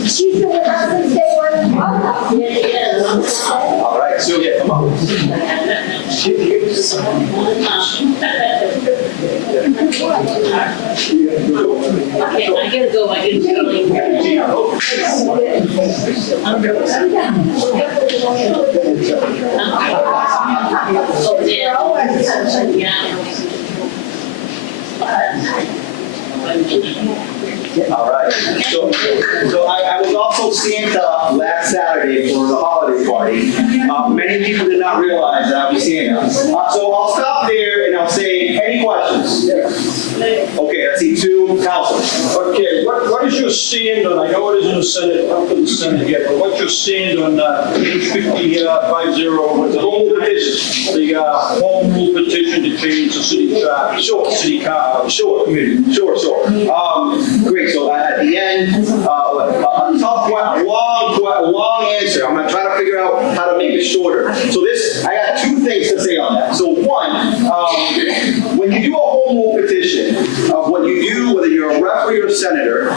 She's been with us since day one. All right, Sylvia, come on. Okay, I gotta go, I get All right. So I was also Santa last Saturday for the holiday party. Many people did not realize that I was Santa. So I'll stop there and I'll say, any questions? Okay, let's see, two councilors. Okay, what is your stand on, I know it isn't a Senate, up to the Senate yet, but what's your stand on page 5050, what's the home petition? The home rule petition to change the city charter? Sure. City Sure. committee. Sure. Great, so at the end, a tough, long answer. I'm gonna try to figure out how to make it shorter. So I got two things to say on that. So one, when you do a home rule petition, what you do, whether you're a rep or you're a senator,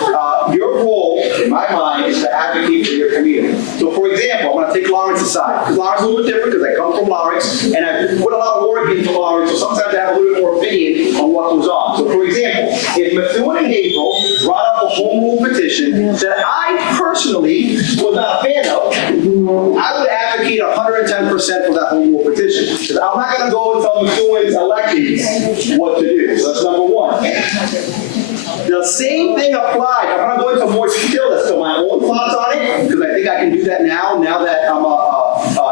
your role, in my mind, is to advocate for your community. So for example, I'm gonna take Lawrence aside, because Lawrence is a little bit different, because I come from Lawrence, and I put a lot of work into Lawrence, so sometimes I have a little bit more opinion on what goes on. So for example, if Methuen and April brought up a home rule petition that I personally was not a fan of, I would advocate 110% for that home rule petition. Because I'm not gonna go and tell Methuen's electeds what to do. So that's number one. The same thing applies. I'm gonna go into more detail as to my own thoughts on it, because I think I can do that now that I'm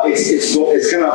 it's gonna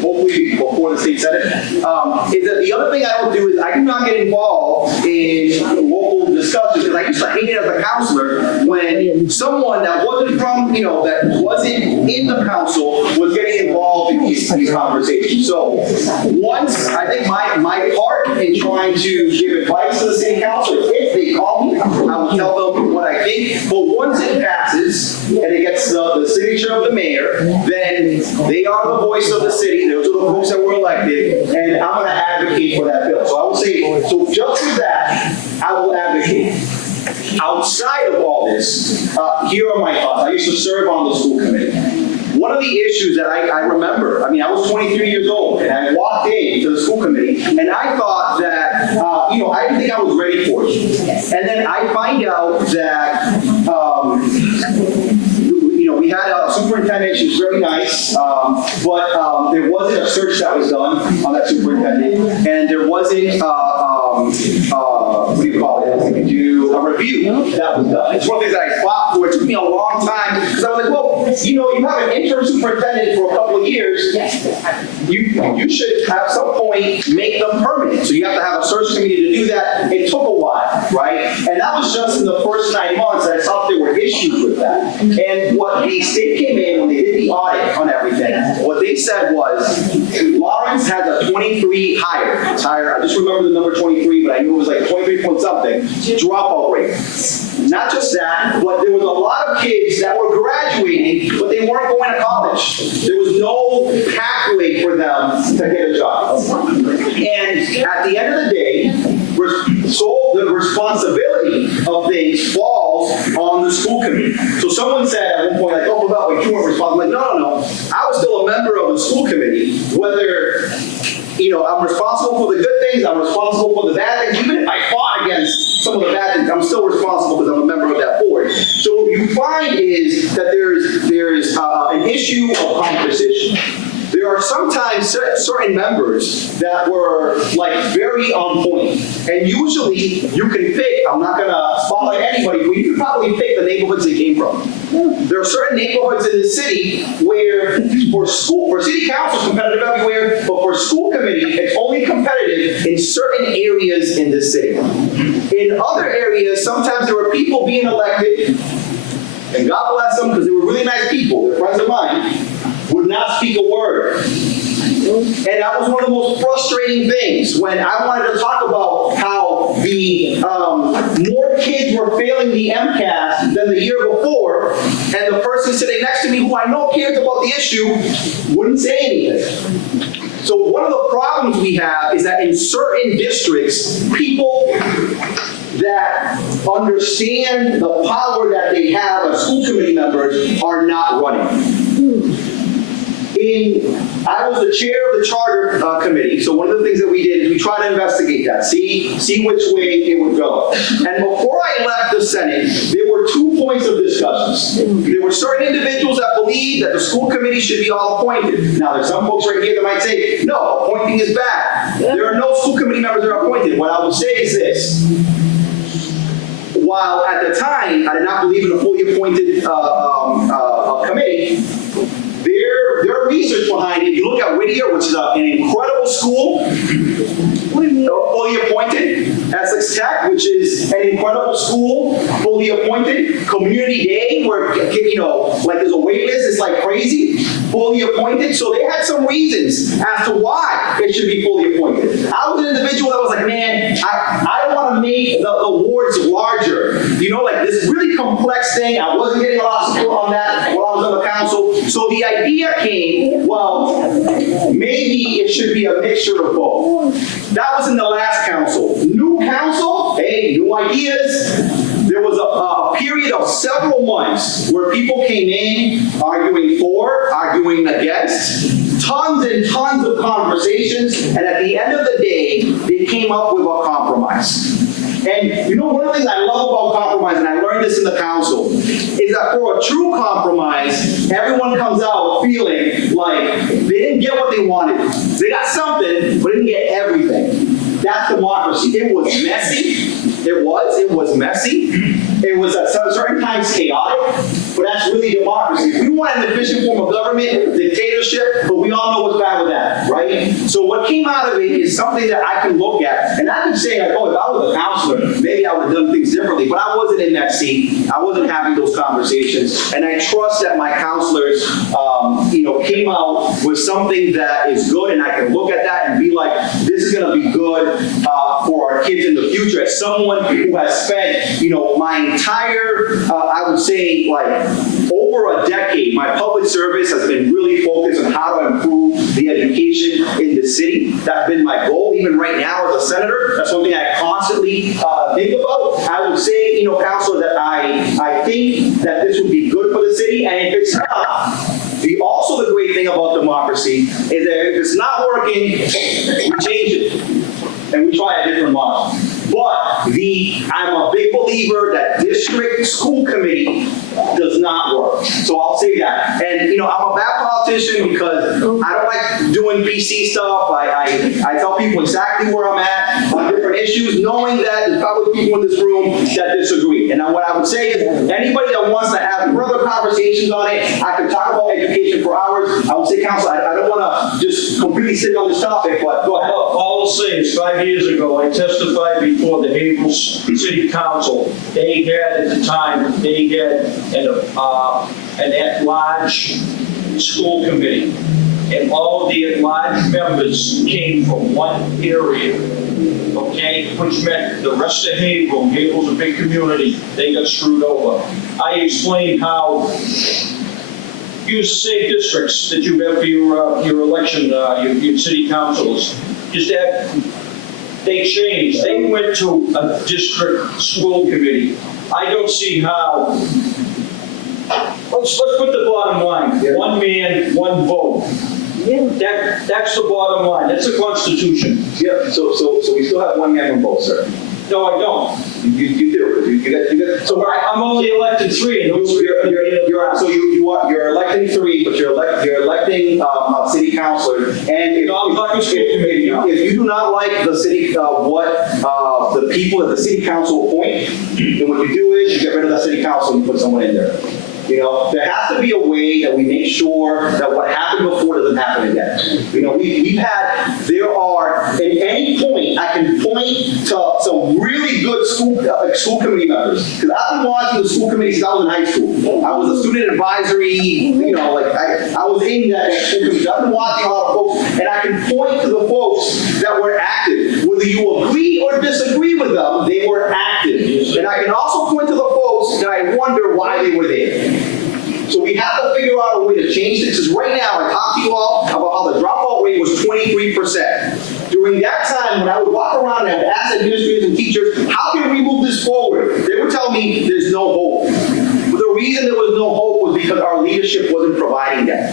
hopefully before the state senate. Is that the other thing I don't do is I do not get involved in local discussions, because I used to hate it as a counselor when someone that wasn't from, that wasn't in the council was getting involved in these conversations. So once, I think my part in trying to give advice to the city council, if they call me, I will tell them what I think. But once it passes and it gets the signature of the mayor, then they are the voice of the city. Those are the folks that were elected, and I'm going to advocate for that bill. So I will say, so just for that, I will advocate. Outside of all this, here are my thoughts. I used to serve on the school committee. One of the issues that I remember, I mean, I was 23 years old, and I walked into the school committee, and I thought that, I didn't think I was ready for it. And then I find out that, we had a superintendent, she was very nice, but there wasn't a search that was done on that superintendent, and there wasn't, what do you call it? A review that was done. It's one of the things that I fought for. It took me a long time, because I was like, well, you have an interim superintendent for a couple of years. You should at some point make them permanent. So you have to have a search committee to do that. It took a while, right? And that was just in the first 9 months. I thought there were issues with that. And what the state came in when they did the audit on everything, what they said was, Lawrence has a 23 higher. It's higher. I just remember the number 23, but I knew it was like 23 point something dropout rate. Not just that, but there was a lot of kids that were graduating, but they weren't going to college. There was no pathway for them to get a job. And at the end of the day, so the responsibility of things falls on the school committee. So someone said at one point, like, oh, well, wait, you weren't responsible. I'm like, no. I was still a member of the school committee, whether, I'm responsible for the good things, I'm responsible for the bad things. Even if I fought against some of the bad things, I'm still responsible because I'm a member of that board. So what you find is that there's an issue of conversation. There are sometimes certain members that were like very on point. And usually you can pick, I'm not gonna spotlight anybody, but you can probably pick the neighborhoods they came from. There are certain neighborhoods in the city where for city council it's competitive everywhere, but for school committee, it's only competitive in certain areas in the city. In other areas, sometimes there were people being elected, and God bless them, because they were really nice people, they're friends of mine, would not speak a word. And that was one of the most frustrating things when I wanted to talk about how the more kids were failing the MCAS than the year before, and the person sitting next to me who I know cares about the issue wouldn't say anything. So one of the problems we have is that in certain districts, people that understand the power that they have as school committee members are not running. I was the chair of the charter committee, so one of the things that we did is we tried to investigate that, see which way it would go. And before I left the Senate, there were 2 points of discussions. There were certain individuals that believed that the school committee should be all appointed. Now, there's some folks right here that might say, no, appointing is bad. There are no school committee members that are appointed. What I will say is this. While at the time, I did not believe in a fully appointed committee, their research behind it, you look at Whittier, which is an incredible school, fully appointed. Essex Tech, which is an incredible school, fully appointed. Community Day, where, like there's a wait list, it's like crazy, fully appointed. So they had some reasons as to why it should be fully appointed. I was an individual that was like, man, I don't want to make the awards larger. Like this really complex thing. I wasn't getting a lot of support on that while I was on the council. So the idea came, well, maybe it should be a mixture of both. That was in the last council. New council, hey, new ideas. There was a period of several months where people came in arguing for, arguing against, tons and tons of conversations, and at the end of the day, they came up with a compromise. And one of the things I love about compromise, and I learned this in the council, is that for a true compromise, everyone comes out feeling like they didn't get what they wanted. They got something, but didn't get everything. That's democracy. It was messy. It was messy. It was at certain times chaotic, but that's really democracy. If we want an efficient form of government, dictatorship, but we all know what's bad with that, right? So what came out of it is something that I can look at, and I can say, like, oh, if I was a counselor, maybe I would have done things differently, but I wasn't in that seat. I wasn't having those conversations, and I trust that my counselors, came out with something that is good, and I can look at that and be like, this is going to be good for our our kids in the future. As someone who has spent, my entire, I would say, like, over a decade, my public service has been really focused on how to improve the education in the city. That's been my goal, even right now as a senator. That's something I constantly think about. I would say, Councilor, that I think that this would be good for the city, and if it's not, also the great thing about democracy is that if it's not working, we change it and we try a different model. But I'm a big believer that district school committee does not work. So I'll say that. And I'm a bad politician because I don't like doing PC stuff. I tell people exactly where I'm at on different issues, knowing that there's probably people in this room that disagree. And what I would say is anybody that wants to have further conversations on it, I could talk about education for hours. I would say, Council, I don't want to just completely sit on this topic, but go ahead. All I'll say is 5 years ago, I testified before the Haverhill City Council. They had, at the time, an at-large school committee. And all of the at-large members came from one area, okay? Which meant the rest of Haverhill's a big community, they got screwed over. I explained how use the same districts that you have for your election, your city councilors. Just that they changed. They went to a district school committee. I don't see how. Let's put the bottom line. Yeah. One man, one vote. Yeah. That's the bottom line. That's the Constitution. Yeah. So we still have one man, one vote, sir. No, I don't. You do. You got. So I'm only elected 3. And you're electing 3, but you're electing a city councilor. And if you do not like the city, the people that the city council appoint, then what you do is you get rid of the city council and you put someone in there. There has to be a way that we make sure that what happened before doesn't happen again. There are, at any point, I can point to some really good school committee members. Because I've been watching the school committee since I was in high school. I was a student advisory, I was in that school committee. I've been watching a lot of folks, and I can point to the folks that were active. Whether you agree or disagree with them, they were active. And I can also point to the folks that I wonder why they were there. So we have to figure out a way to change this. Because right now, I talked to you all about how the dropout rate was 23%. During that time, when I would walk around and I would ask administrators and teachers, how can we move this forward? They would tell me there's no hope. But the reason there was no hope was because our leadership wasn't providing that.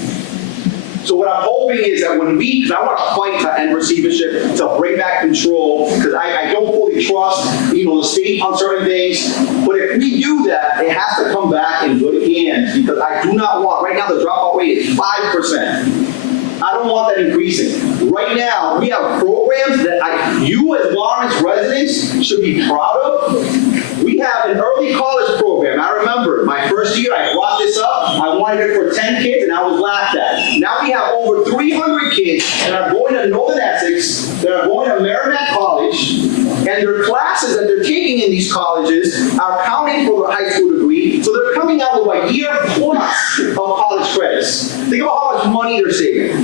So what I'm hoping is that because I want to fight to end receivership, to bring back control, because I don't fully trust, the state on certain things. But if we do that, it has to come back in good hands, because I do not want, right now the dropout rate is 5%. I don't want that increasing. Right now, we have programs that you as Lawrence residents should be proud of. We have an early college program. I remember my first year, I brought this up. I wanted it for 10 kids, and I was laughed at. Now we have over 300 kids that are going to Northern Essex, that are going to Merrimack College, and their classes that they're taking in these colleges are counting for their high school degree. So they're coming out with a year plus of college credits. Think about how much money they're saving.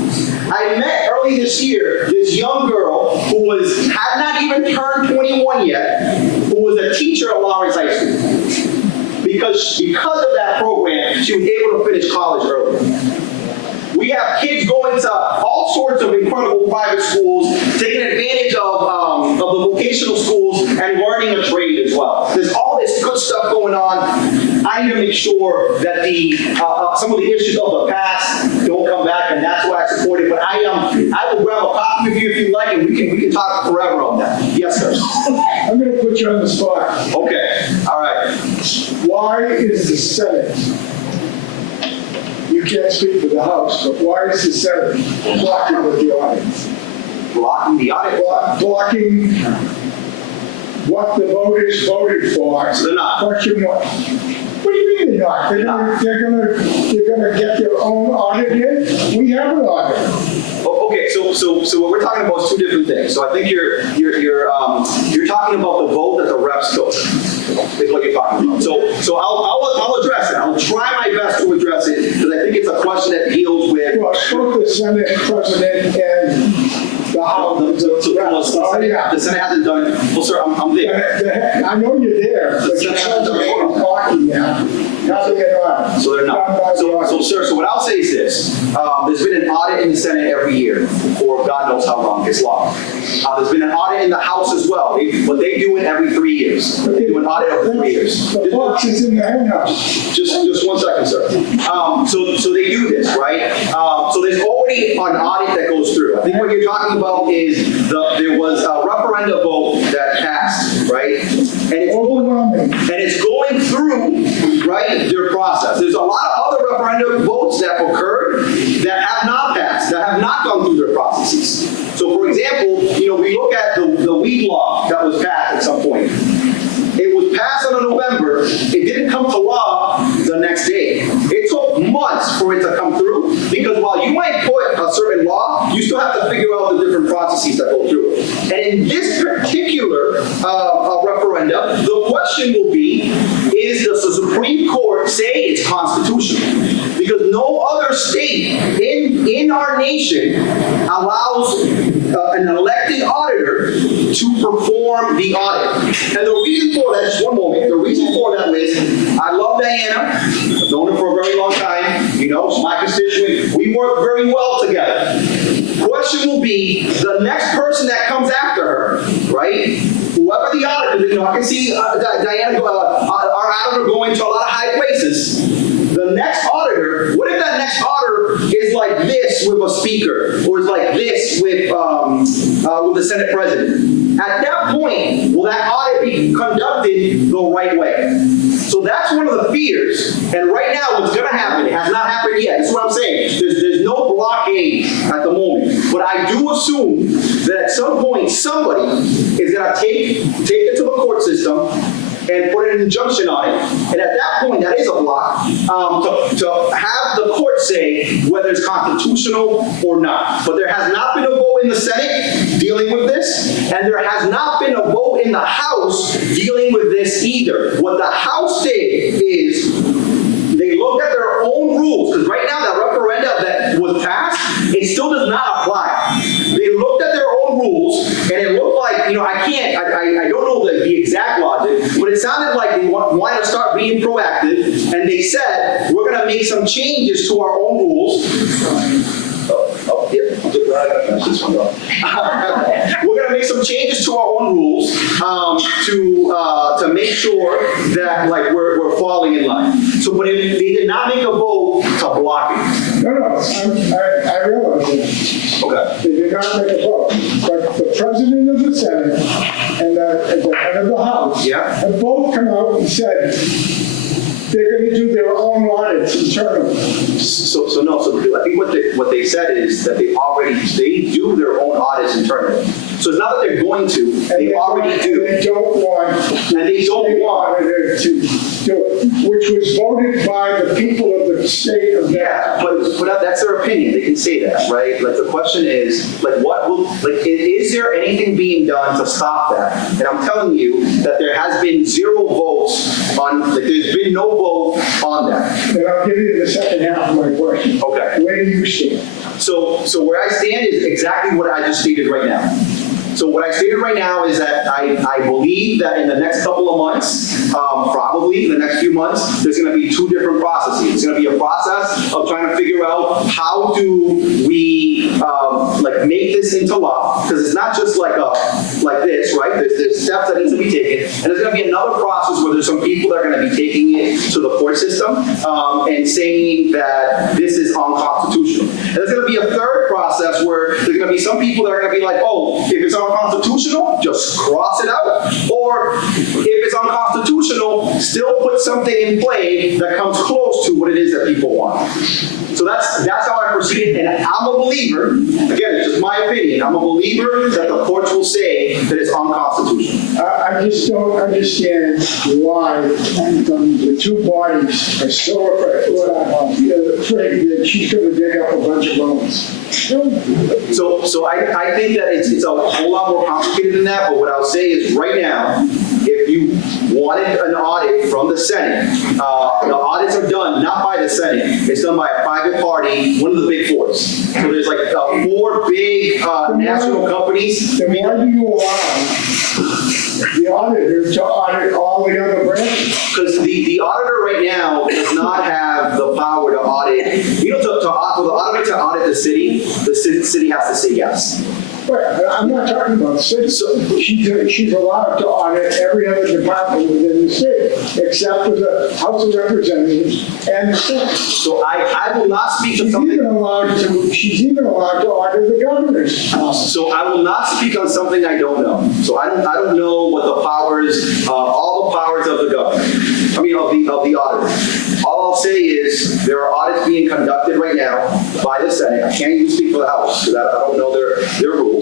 I met early this year this young girl who had not even turned 21 yet, who was a teacher at Lawrence High School. Because of that program, she was able to finish college early. We have kids going to all sorts of incredible private schools, taking advantage of the vocational schools and learning a trade as well. There's all this good stuff going on. I need to make sure that some of the issues of the past don't come back, and that's why I support it. But I will grab a copy of you if you like, and we can talk forever on that. Yes, sir. I'm going to put you on the spot. Okay. All right. Why is the Senate, you can't speak for the House, but why is the Senate blocking with the audience? Blocking the audience? Blocking what the voters voted for. So they're not. Question one. What do you mean they're not? They're gonna get their own audit in? We have an audit. Okay, so what we're talking about is two different things. So I think you're talking about the vote that the reps took. Is what you're talking about. So I'll address it. I'll try my best to address it, because I think it's a question that deals with. Well, I spoke to the Senate president, and The Senate hasn't done, well, sir, I'm there. I know you're there, but you're trying to make a parking now. Nothing at all. So they're not. So, sir, so what I'll say is this. There's been an audit in the Senate every year for God knows how long, it's long. There's been an audit in the House as well, but they do it every 3 years. They do an audit every 3 years. The box is in the hen house. Just 1 second, sir. So they do this, right? So there's already an audit that goes through. I think what you're talking about is there was a referendum vote that passed, right? And it's going through, right, their process. There's a lot of other referendum votes that occurred that have not passed, that have not gone through their processes. So for example, we look at the weed law that was passed at some point. It was passed on November, it didn't come to law the next day. It took months for it to come through, because while you might put a certain law, you still have to figure out the different processes that go through it. And in this particular referendum, the question will be, does the Supreme Court say it's constitutional? Because no other state in our nation allows an elected auditor to perform the audit. And the reason for that, just one moment, the reason for that is, I love Diana, I've known her for a very long time, she's my constituent, we work very well together. Question will be, the next person that comes after her, right? Whoever the auditor, I can see Diana, our auditor going to a lot of high places. The next auditor, what if that next auditor is like this with a speaker, or is like this with the Senate president? At that point, will that audit be conducted the right way? So that's one of the fears. And right now, what's going to happen, it has not happened yet. That's what I'm saying. There's no blockade at the moment. But I do assume that at some point, somebody is going to take it to the court system and put an injunction on it. And at that point, that is a block, to have the court say whether it's constitutional or not. But there has not been a vote in the Senate dealing with this, and there has not been a vote in the House dealing with this either. What the House did is they looked at their own rules, because right now that referendum that was passed, it still does not apply. They looked at their own rules, and it looked like, I don't know the exact logic, but it sounded like they wanted to start being proactive, and they said, we're going to make some changes to our own rules. We're going to make some changes to our own rules to make sure that we're falling in line. So, but they did not make a vote to block it. No, I realize that. Okay. They did not make a vote. But the president of the Senate and the head of the House have both come out and said they're going to do their own audits internally. So I think what they said is that they do their own audits internally. So it's not that they're going to, they already do. They don't want auditor to do it, which was voted by the people of the state of Yeah, but that's their opinion. They can say that, right? The question is, is there anything being done to stop that? And I'm telling you that there has been 0 votes on, there's been no vote on that. And I'll give you the second half of my question. Okay. Where do you stand? So where I stand is exactly what I just stated right now. So what I stated right now is that I believe that in the next couple of months, probably in the next few months, there's going to be 2 different processes. It's going to be a process of trying to figure out how do we make this into law, because it's not just like this, right? There's steps that need to be taken, and there's going to be another process where there's some people that are going to be taking it to the court system and saying that this is unconstitutional. And there's going to be a third process where there's going to be some people that are going to be like, oh, if it's unconstitutional, just cross it out. Or if it's unconstitutional, still put something in play that comes close to what it is that people want. So that's how I proceed, and I'm a believer, again, it's just my opinion, I'm a believer that the courts will say that it's unconstitutional. I just don't understand why the 2 bodies are so afraid that she's going to dig up a bunch of bones. So I think that it's a whole lot more complicated than that, but what I'll say is right now, if you wanted an audit from the Senate, the audits are done not by the Senate, it's done by a private party, one of the big fours. So there's like 4 big national companies. Then why do you allow the auditor to audit all the other branches? Because the auditor right now does not have the power to audit, for the auditor to audit the city has to say yes. But I'm not talking about citizens. She's allowed to audit every other department within the state, except for the House of Representatives and the Senate. So I will not speak to something. She's even allowed to audit the governor's office. So I will not speak on something I don't know. So I don't know what the powers, all the powers of the governor, of the auditor. All I'll say is there are audits being conducted right now by the Senate. I can't even speak for the House because I don't know their rules.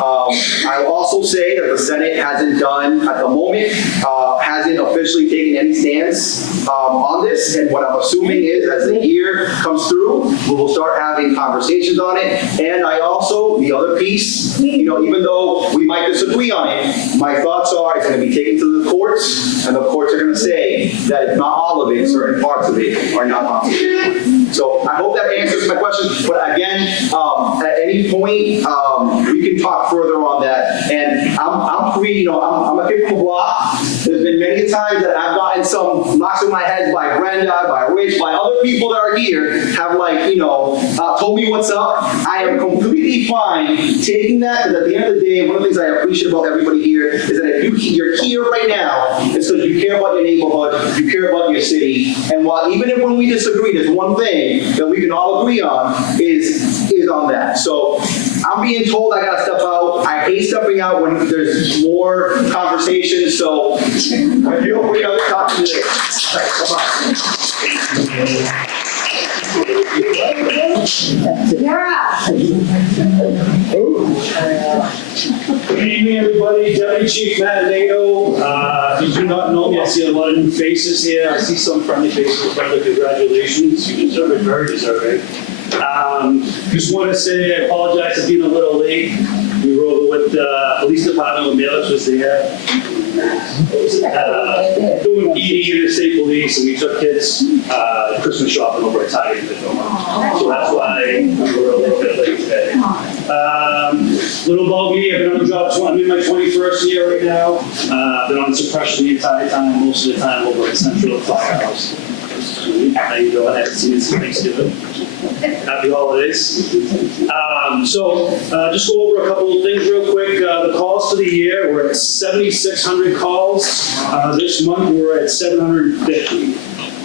I will also say that the Senate hasn't done, at the moment, hasn't officially taken any stance on this. And what I'm assuming is as the year comes through, we will start having conversations on it. And I also, the other piece, even though we might disagree on it, my thoughts are it's going to be taken to the courts, and the courts are going to say that if not all of it, certain parts of it are not constitutional. So I hope that answers my question. But again, at any point, we can talk further on that. And I'm free, I'm a kid from the block. There's been many times that I've gotten some knocks in my head by Brenda, by Rich, by other people that are here, have told me what's up. I am completely fine taking that, because at the end of the day, one of the things I appreciate about everybody here is that if you're here right now, it's because you care about your neighborhood, you care about your city, and while even if when we disagree, there's one thing that we can all agree on is on that. So I'm being told I gotta step out. I hate stepping out when there's more conversation, so I feel free to talk to me later. Come on. Good evening, everybody. Deputy Chief Matt Nato. If you do not know me, I see a lot of new faces here. I see some friendly faces. Brenda, congratulations. You deserve it, very deserving. Just want to say I apologize for being a little late. We were over with the police department when Melix was there. Doing PD in the state police, and we took kids Christmas shopping over at Target in the Philmont. So that's why we were a little bit late today. Little about me, I've been on the job, I'm in my 21st year right now. Been on suppression the entire time, most of the time over at Central Firehouse. How you doing? I haven't seen you since Thanksgiving. Happy holidays. Just go over a couple of things real quick. The calls for the year, we're at 7,600 calls. This month, we're at 750.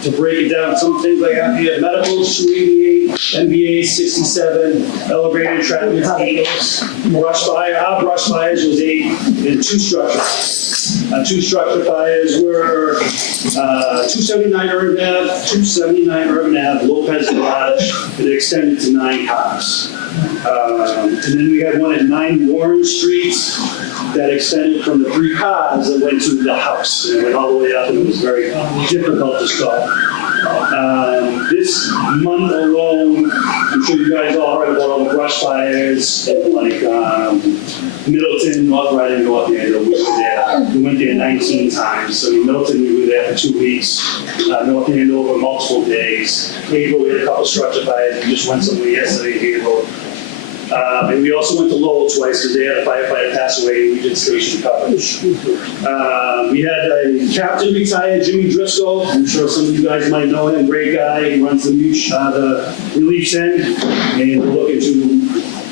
To break it down, some things I have here: medicals 288, MBA 67, elevated traffic 8, brush fire. Our brush fires was 8, and 2 structure. 2 structure fires were 279 Urban Ave, Lopez Garage, and it extended to 9 cars. And then we had one at 9 Warren Street that extended from the 3 cars that went to the house. And it went all the way up, and it was very difficult to stop. This month alone, I'm sure you guys all heard about all the brush fires, like Middleton, North Reading, North Andover. We went there 19 times. So in Middleton, we were there for 2 weeks. North Andover, multiple days. Haverhill, we had a couple structure fires. We just went somewhere yesterday in Haverhill. And we also went to Lowell twice because they had a firefighter pass away and we did station coverage. We had a captain retired, Jimmy Driscoll. I'm sure some of you guys might know him, great guy. He runs the relief center, and we're looking to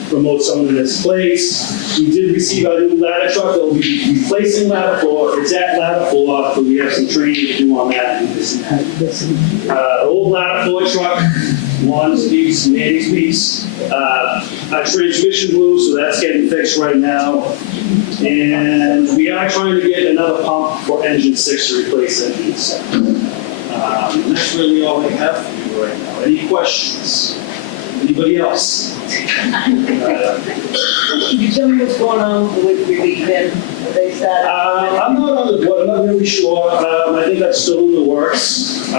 promote someone in his place. We did receive our new ladder truck that will be replacing ladder 4. It's at ladder 4, so we have some training to do on that. Old ladder 4 truck. Juan's piece, Mandy's piece. Our transmission blew, so that's getting fixed right now. And we are trying to get another pump for engine 6 to replace engine 7. That's really all I have for you right now. Any questions? Anybody else? Can you tell me what's going on with the relief then? They started? I'm not on the board, I'm not really sure. I think that's still in the works.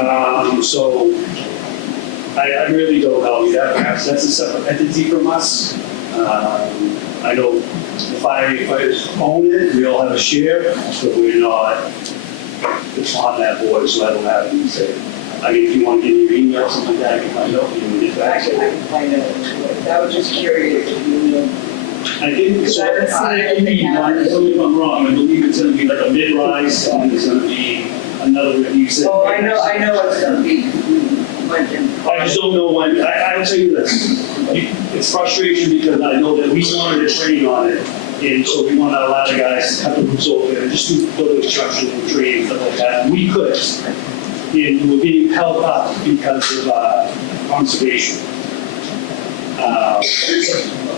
I really don't know. That's a separate entity from us. I know the firefighters own it, we all have a share, but we're not, it's on that board, so I don't have any say. I mean, if you want to give me your email or something like that, I can find out, and get back to Actually, I you. can find out. I was just curious if you knew. I didn't, so I mean, tell me if I'm wrong, I believe it's gonna be like a mid-rise, and there's gonna be another, you said. Oh, I know it's gonna be, I just don't know when, I'll tell you this, it's frustration because I know that we wanted to train on it, and so we want to allow the guys to cut the roofs over and just do building construction and training and stuff like that, we could. And we're being held up because of conservation.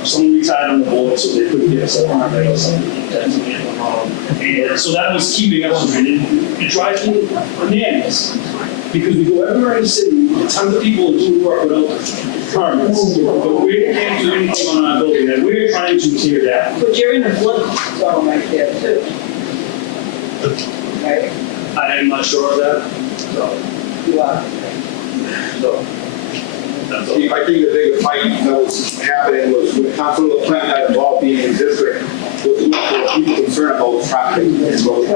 Someone retired on the board, so they couldn't get us a permit or something like that, so we had one wrong. And so that was keeping us from it. It drives me bananas, because we go everywhere in the city, tons of people do work without permits, but we can't do anything on our building that we're trying to tear down. but you're in the flood zone right there too. Right? I am not sure of that, so, You are. so. That's all. I think the bigger fight that was happening was when Councilor LaPlante got involved being in the district, was people concerned about traffic and road.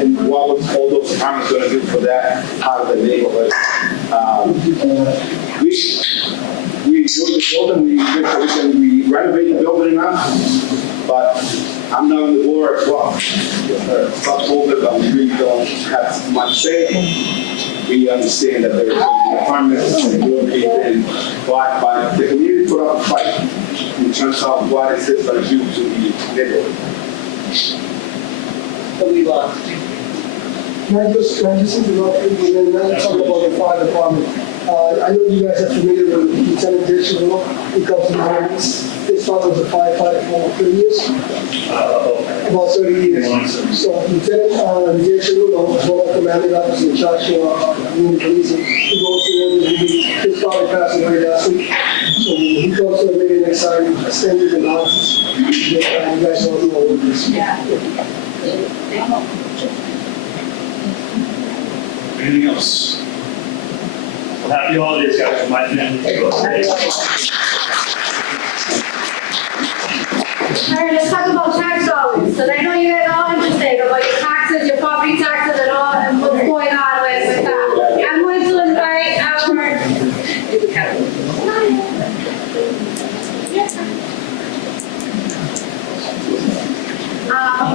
And what was all those departments gonna do for that part of the neighborhood? We enjoyed the building, we renovated the building enough, but I'm not on the board as well. Stop told that we really don't have much say. We understand that there are departments and will be been bought by the community put up a fight in terms of what is this going to do to the neighborhood. So we lost. Can I just interrupt you and then talk about the fire department? I know you guys are familiar with Lieutenant Dishon, he comes from the Marines. His father was a firefighter for 30 years, about 30 years. So Lieutenant Dishon was one of the commanding officers in charge of community policing. He goes to his father passed away last week. So he goes to the meeting next time, extended analysis. You guys all know what this is. Anything else? Well, happy holidays, guys, from my family. All right, let's talk about tax dollars, because I know you guys are all interested about your taxes, your property taxes and all, and what's going on with that. I'm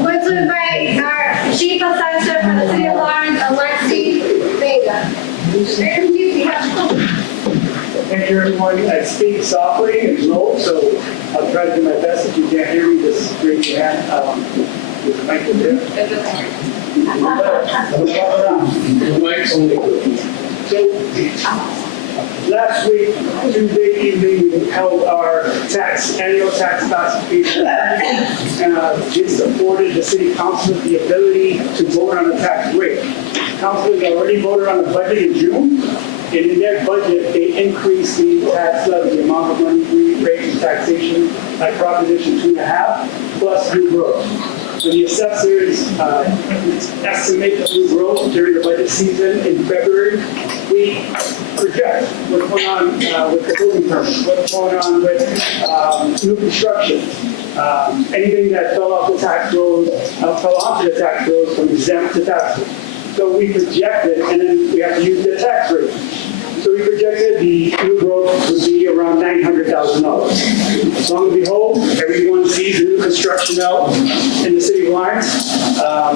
going to invite our chief assessor for the city of Lawrence, Alexi Vega. Thank you, everyone. I speak softly and low, so I'll try to do my best. If you can't hear me, just raise your hand. With the mic in there. The mic's only good. So, last week, Tuesday evening, we held our annual tax classification. This afforded the city council the ability to vote on the tax rate. Council has already voted on the budget in June. And in their budget, they increased the tax levy, the amount of money we raise in taxation by Proposition 2.5 plus new growth. So the assessors estimate the new growth during the budget season in February. We project what's going on with the building permit, what's going on with new construction. Anything that fell off the tax rolls, fell onto the tax rolls from exempt to taxable. So we projected, and then we have to use the tax rate. So we projected the new growth would be around $900,000. As long as we hold, everyone sees the new construction out in the city of Lawrence.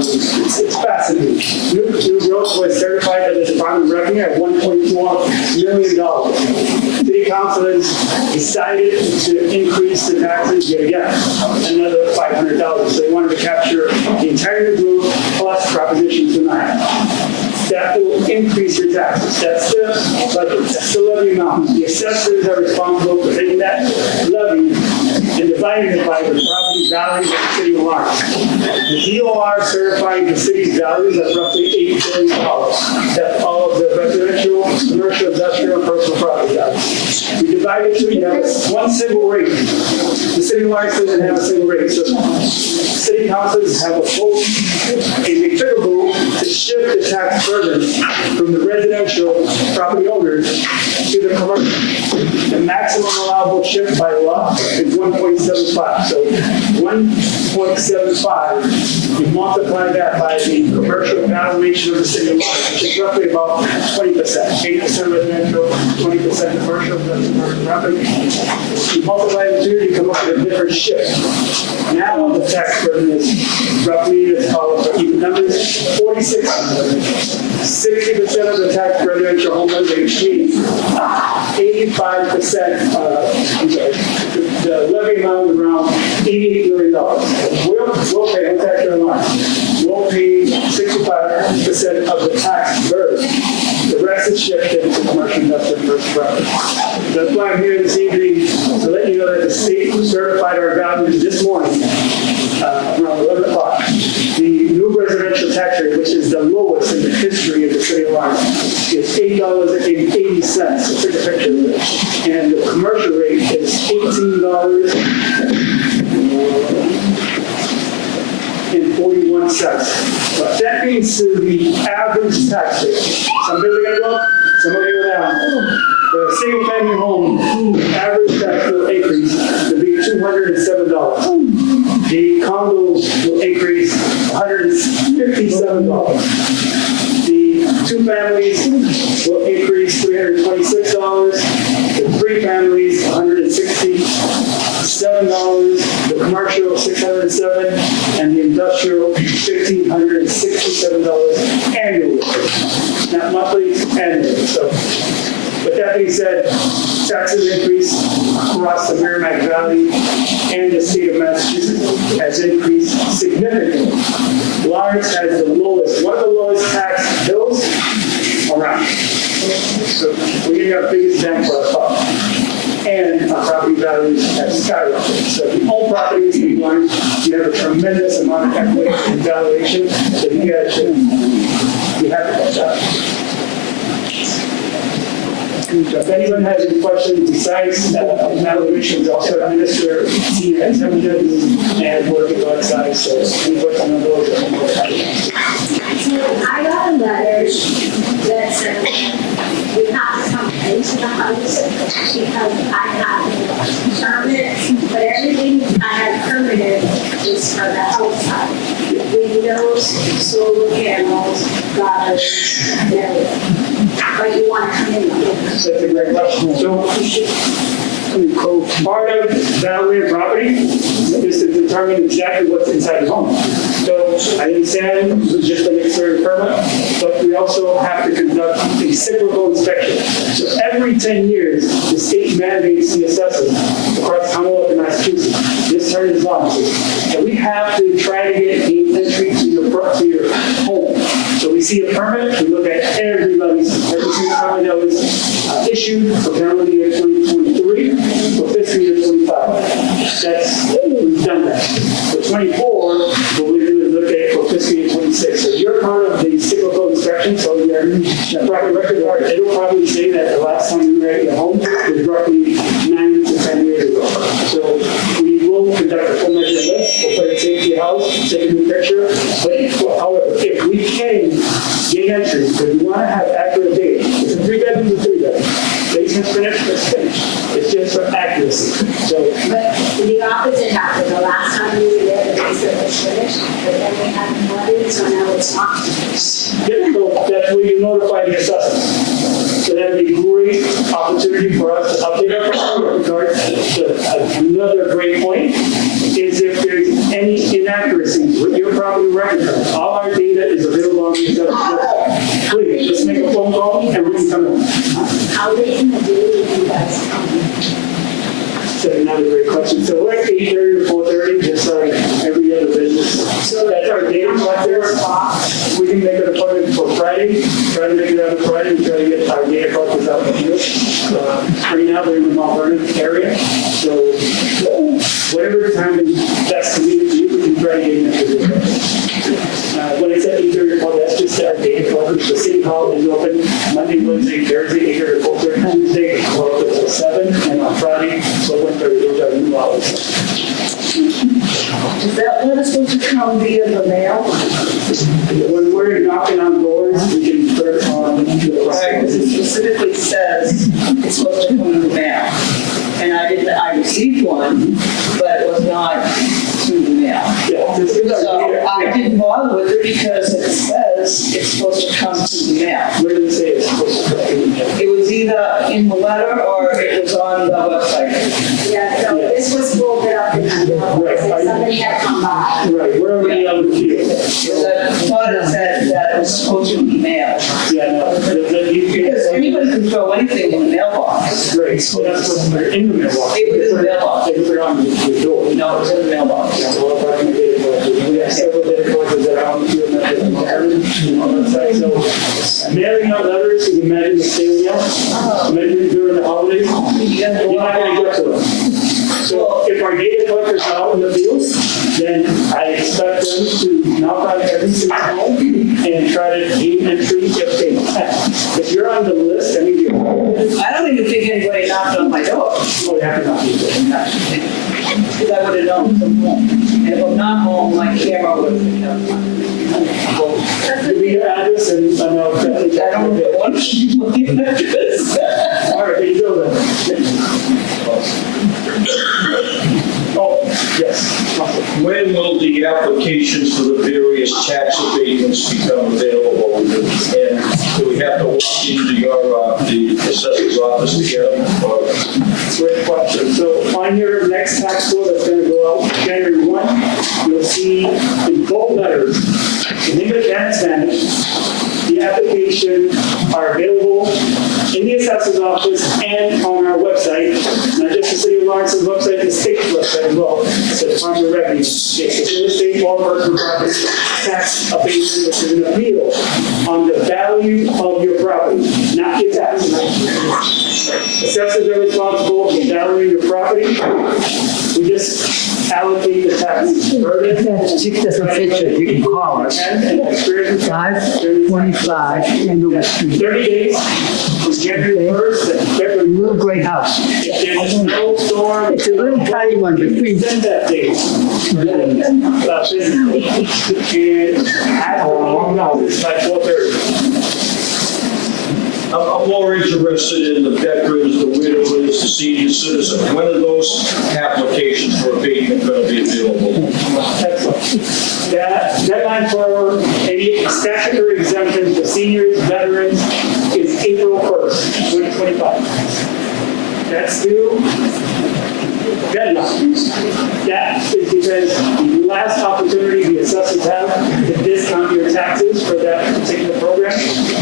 It's fascinating. New growth was certified by the Department of Revenue at $1.4 million. City council has decided to increase the taxes yet again, another $500,000. So they wanted to capture the entire new growth plus Proposition 2.9. That will increase your taxes. That's the budget. That's the levy amount. The assessors are responsible for taking that levy and dividing it by the property values of the city of Lawrence. The DOR certifying the city's values at roughly $8 billion. That's all of the residential, commercial, industrial, and personal property values. We divide it so you have one single rate. The city of Lawrence doesn't have a single rate. So city councils have a vote, and they took a vote to shift the tax burden from the residential property owners to the commercial. The maximum allowable shift by law is 1.75. So 1.75, you multiply multiply that by the commercial valuation of the city of Lawrence, which is roughly about 20%, 80% residential, 20% commercial, that's commercial property. You multiply the two, you come up with a different shift. Now the tax burden is roughly, let's call it for even numbers, 46. 60% of the tax residential homeowners exceed 85%, I'm sorry, the levy amount is around $88 million. We'll pay, on tax line, we'll pay 65% of the tax burden. The rest is shifted to commercial investment versus property. That's why I'm here this evening to let you know that the state certified our values this morning, around 11 o'clock. The new residential tax rate, which is the lowest in the history of the city of Lawrence, is $8.80. So take a picture of it. And the commercial rate is $18.41. But that means to the average tax rate. Some people are going to go up, some are going to go down. For a single family home, the average tax will increase to be $207. The condos will increase $157. The two families will increase $326. The three families, $167. The commercial, $607, and the industrial, $1,567 annually. Not monthly, annually. So, with that being said, taxes increase across the Merrimack Valley and the state of Massachusetts has increased significantly. Lawrence has the lowest, one of the lowest tax bills around. So we're getting our biggest bang for our buck. And our property values have skyrocketed. So if you own properties in Lawrence, you have a tremendous amount of equity and valuation, so you guys should be happy about that. If anyone has any questions besides valuations, also administer exemptions and working on side, so any questions on those are more happy. I got a letter that said we have to come into the house because I have permits, but everything I had permitted is for the outside. Windows, solar panels, gutters, everything. But you want to come in. That's a great question. So, part of valuing property is to determine exactly what's inside the home. So, I understand it was just an exterior permit, but we also have to conduct a cyclical inspection. So, every 10 years, the state mandates the assessors across Commonwealth and Massachusetts. This turn is on. And we have to try to get the entry to your home. So we see a permit, we look at every single permit that was issued for calendar year 2023, for fiscal year 25. We've done that. For 24, what we do is look at for fiscal year 26. So you're part of the cyclical inspection, so your property record card, it'll probably say that the last time you were at your home was roughly 9 to 10 years ago. So we will conduct a full measure list, we'll put a tape to your house, take a new picture, but however, if we can gain entry, because we want to have accurate data. It's a 3-bedroom to 3-bedroom. Basement's finished, it's finished. It's just for accuracy. So, but the opposite happened. The last time we were there, the basement was finished, but then we had flooded, so now it's not finished. yeah, so that's where you notify the assessors. So that'd be a great opportunity for us to update our property record. So another great point is if there's any inaccuracies with your property record, all our data is available on the assessor's website. Please, just make a phone call and we can come in. How late in the day do you guys come? So another great question. So we're at 8:30 to 4:30, just like every other business. So that's our data collector. We can make an appointment for Friday. Try to make it out on Friday and try to get our data collectors out to you. Right now they're in the Mount Vernon area. So whatever time is best convenient for you, we can try to get in there. When I said 8:30 to 4, that's just our data collectors. The city hall is open Monday, Wednesday, Thursday, 8:30 to 4:30, Tuesday, 12 to 7, and on Friday, so 1:30, those are new hours. Is that letter supposed to come via the mail? When we're knocking on doors, we can put it on the Right, because it specifically says it's supposed to come in the mail. And I received one, but it was not through the mail. Yeah, this is our So data. I didn't bother with because it says it's supposed to come through the mail. Where did it say it's supposed to go? It was either in the letter or it was on the website. Yeah, so this was folded up in the mailbox, and somebody had come by. Right, where are we on the field? Because I thought it said that it was supposed to be mailed. Yeah, no, Because anybody can throw anything in the mailbox. Great, so that's what's in the mailbox. It was in the mailbox. They put it on the door. No, it was in the mailbox. Yeah, well, if I can get it, we have several data collectors that are on the field methods on that site. So mailing out letters is a method of sailing out, maybe during the holidays, you're not gonna get to them. So if our data collectors are out in the field, then I expect them to knock on every single home and try to gain entry if they can. If you're on the list, I mean, I don't even think anybody knocked on my door. oh, you have to knock it. Because I would have known it's from home. And if I'm not home, my camera would have picked up. Give me your address and I know. I don't know what you address. All right, there you go then. Oh, yes. When will the applications for the various tax abatements become available? And do we have to walk into your, the assessor's office to get them? Or- Great question. So on your next tax bill that's going to go out January 1, you'll see in bold letters, in English and Spanish, the application are available in the assessor's office and on our website. Not just the City of Lawrence's website, the state's website as well. It's the Department of Revenue. It's real estate or personal property tax abatement, which is an appeal on the value of your property, not your tax. Assessors are responsible for valuing your property. We just allocate the tax burden. Chief doesn't fit you, you can call us. 525 Andover Street. 30 days from January 1st and February. Real great house. If there's a snowstorm. It's a little tiny one, but we Send that date. And at the office by 4:30. I'm more interested in the veterans, the widowers, the senior citizens. When are those applications for abatement going to be available? Excellent. That deadline for any statutory exemptions for seniors, veterans is April 1st, 2025. That's due deadline. That is because the last opportunity the assessors have to discount your taxes for that particular program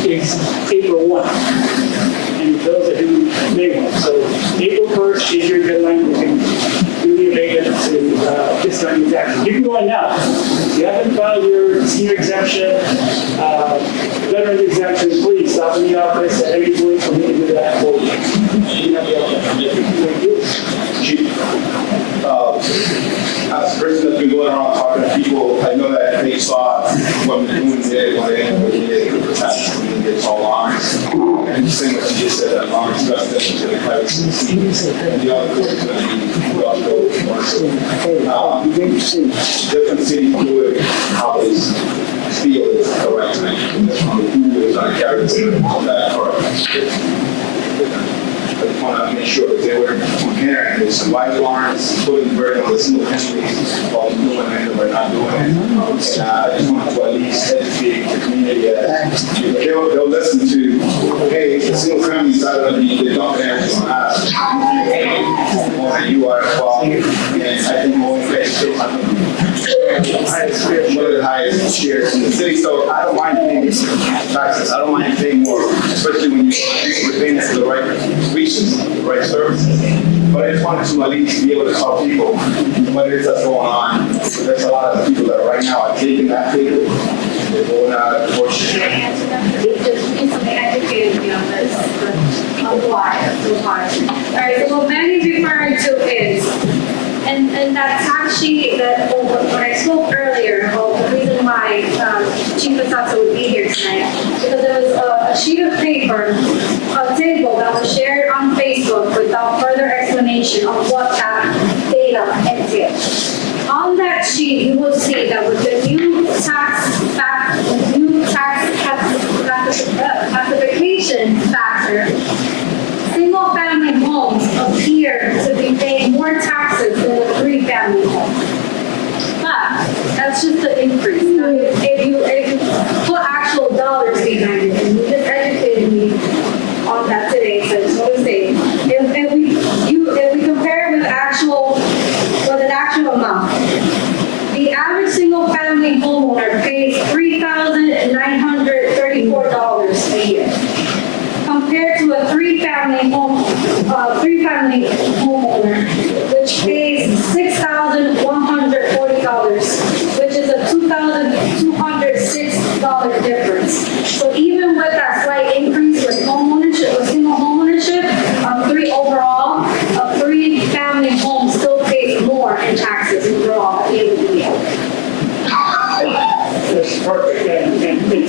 is April 1. And those are due May 1. So April 1st is your deadline. You can do the abatement to discount your taxes. You can go in now. If you haven't filed your senior exemption, veteran exemption, please stop in the office at any point for me to do that for you. You have the option. As a person that's been going around talking to people, I know that they saw what we're doing today, what they did with the tax, and it's all Lawrence. And the same what you just said, that Lawrence got that into the private city, and the other court is going to be well built. Different cities do it, how they feel is the right thing. Who is on character on that part. I just want to make sure that they were comparing this, and why Lawrence putting the burden on the single families while doing it and we're not doing it. And I just want to at least educate the community that they'll listen to, hey, the single families are going to be, they're dumping everything on us. And you are involved, and I think more one of the highest shares in the city, so I don't mind paying taxes, I don't mind paying more, especially when you're paying for the right reasons, the right services. But I just wanted to at least be able to tell people what it is that's going on. There's a lot of people that right now are taking that paper, they're going out of portion. Just recently educated me on this, on why. All right, so what Manny's referring to is, and that tax sheet that, when I spoke earlier about the reason why Chief Assessor would be here tonight, because there was a sheet of paper, a table that was shared on Facebook without further explanation of what that data entails. On that sheet, you will see that with the new classification factor, single-family homes appear to be paying more taxes than the three-family home. But that's just the increase. Now, if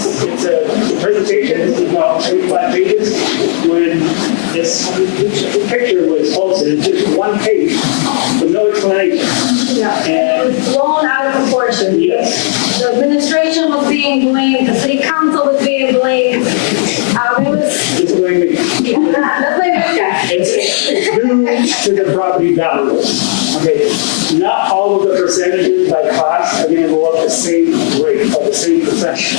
it's a presentation, this is about 25 pages. When this picture was posted, it's just one page with no explanation. Yeah, And- it was blown out of proportion. Yes. The administration was being blamed, the city council was being blamed. It was, It's blame me. let's blame this guy. It's due to the property values. Okay, not all of the percentages by class are gonna go up the same rate or the same percentage.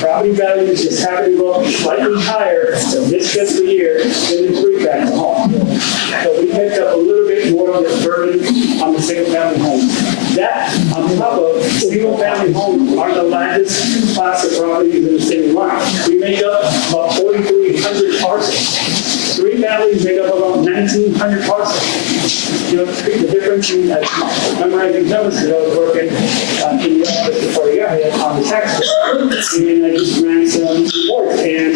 Property values just happen to go up slightly higher this fiscal year than the three-family home. So we picked up a little bit more of this burden on the single-family homes. That, on top of single-family homes, are the largest class of properties in the city line. We make up about 4,300 parcels. Three families make up about 1,900 parcels. You know, the difference in memorizing numbers, because I was working in the office before I got here on the tax bill. And I just ran some reports, and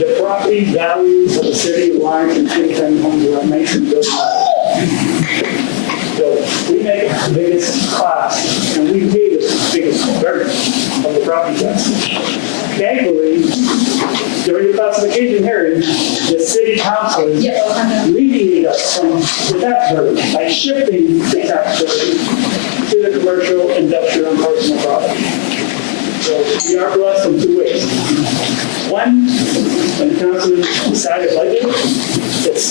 the property values of the city of Lime and single-family homes are $19 billion. So we make the biggest class, and we pay the biggest burden of the property tax. Thankfully, during the classification hearing, the city council is alleviating us from the tax burden by shifting the tax burden to the commercial, industrial, and personal property. So we are blessed in two ways. One, when the council decided budget, it's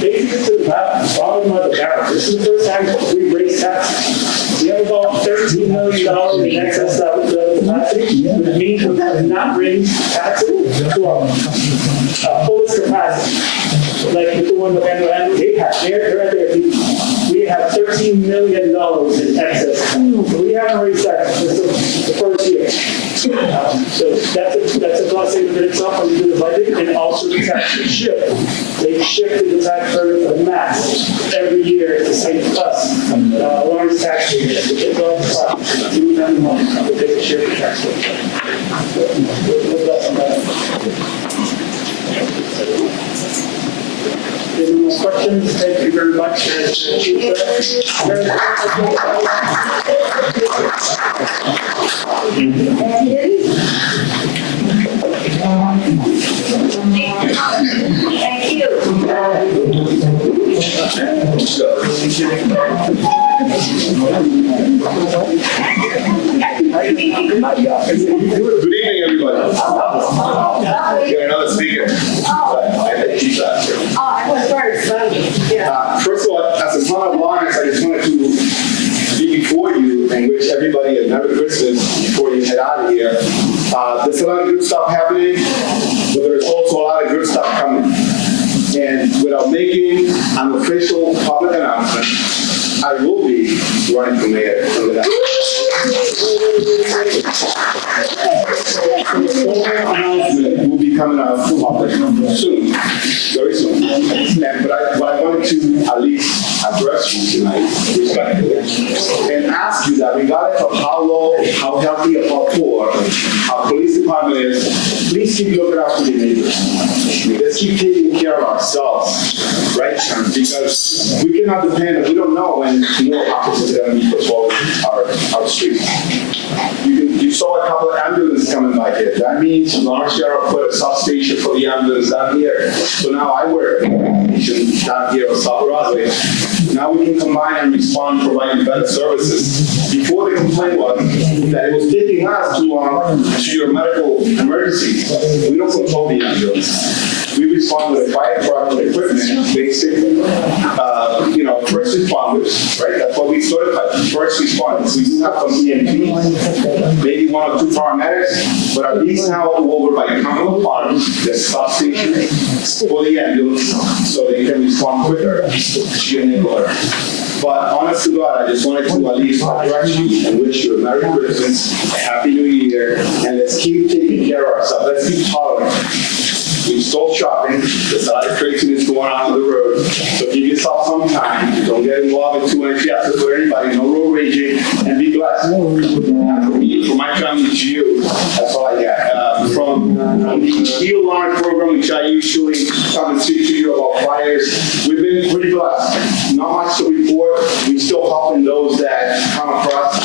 basically to the bottom of the barrel. This is the first time we've raised taxes. We have about $13 million in excess of the capacity, which means we have not raised taxes to our fullest capacity. Like the one with Andrew, they have, they're right there. We have $13 million in excess. So we haven't raised taxes. This is the first year. So that's a blessing in itself when you do the budget, and also the tax shift. They shifted the tax burden for the max every year to save us. Lawrence tax rate, it's all the problem. We have money, but they shift the tax rate. We're blessed on that. Any more questions? Thank you very much. Thank you. Good evening, everybody. You're another speaker. I was first, yeah. First of all, as a son of Lawrence, I just wanted to be before you and wish everybody a Merry Christmas before you head out of here. There's a lot of good stuff happening, but there's also a lot of good stuff coming. And without making an official public announcement, I will be running for mayor under that. The formal announcement will be coming out soon, very soon. But what I wanted to at least address you tonight, respectfully, and ask you that regardless of how low, how healthy, or how poor our police department is, please keep looking out for the neighbors. Let's keep taking care of ourselves, right? Because we cannot depend, and we don't know when more officers are going to be patrolling our streets. You saw a couple of ambulances coming by here. That means Lawrence Sheriff put a substation for the ambulance down here. So now I work at a station down here on South Broadway. Now we can combine and respond, providing better services. Before the complaint was that it was taking us to your medical emergencies. We don't control the ambulance. We respond with a fire truck with equipment, basic, first responders, right? That's what we certify, first responders. We do have some EMT, maybe one or two paramedics, but at least now over by Commonwealth Farms, there's substations for the ambulance so they can respond quicker to your neighborhood. But honest to God, I just wanted to at least address you and wish you a Merry Christmas, a Happy New Year, and let's keep taking care of ourselves. Let's keep tolerant. We stop shopping. There's a lot of craziness going on the road. So give yourself some time. Don't get involved in too many fiascos for anybody. No road raging, and be blessed. For me, for my family, to you. That's all I got. From the Heal Lawrence program, which I usually come and speak to you about fires, we've been pretty blessed. Not much to report. We still helping those that come across,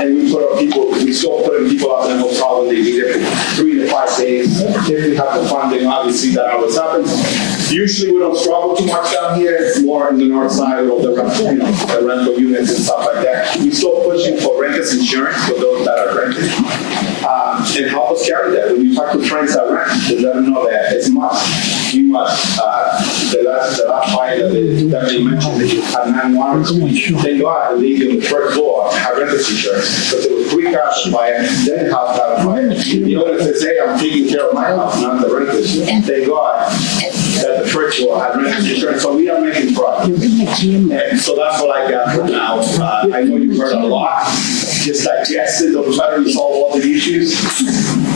and we still putting people out in the hotel when they usually we don't struggle too much down here, it's more in the north side of the rental units and stuff like that. We're still pushing for renters insurance for those that are renting. And help us carry that. When you talk to friends that rent, they let them know that it's must. You must. The last fire that they mentioned, that you had 911. Thank God, the lady on the first floor had renters insurance. Because there were 3 cars on fire, then the house got on fire. The owner says, hey, I'm taking care of my house, not the renters. Thank God that the first floor had renters insurance. So we are making progress. And so that's what I got for now. I know you've heard a lot. Just digest it, don't try to resolve all the issues.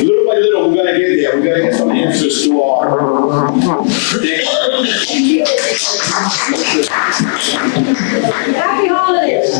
Little by little, we're gonna get there. We're gonna get some answers to our. Happy holidays.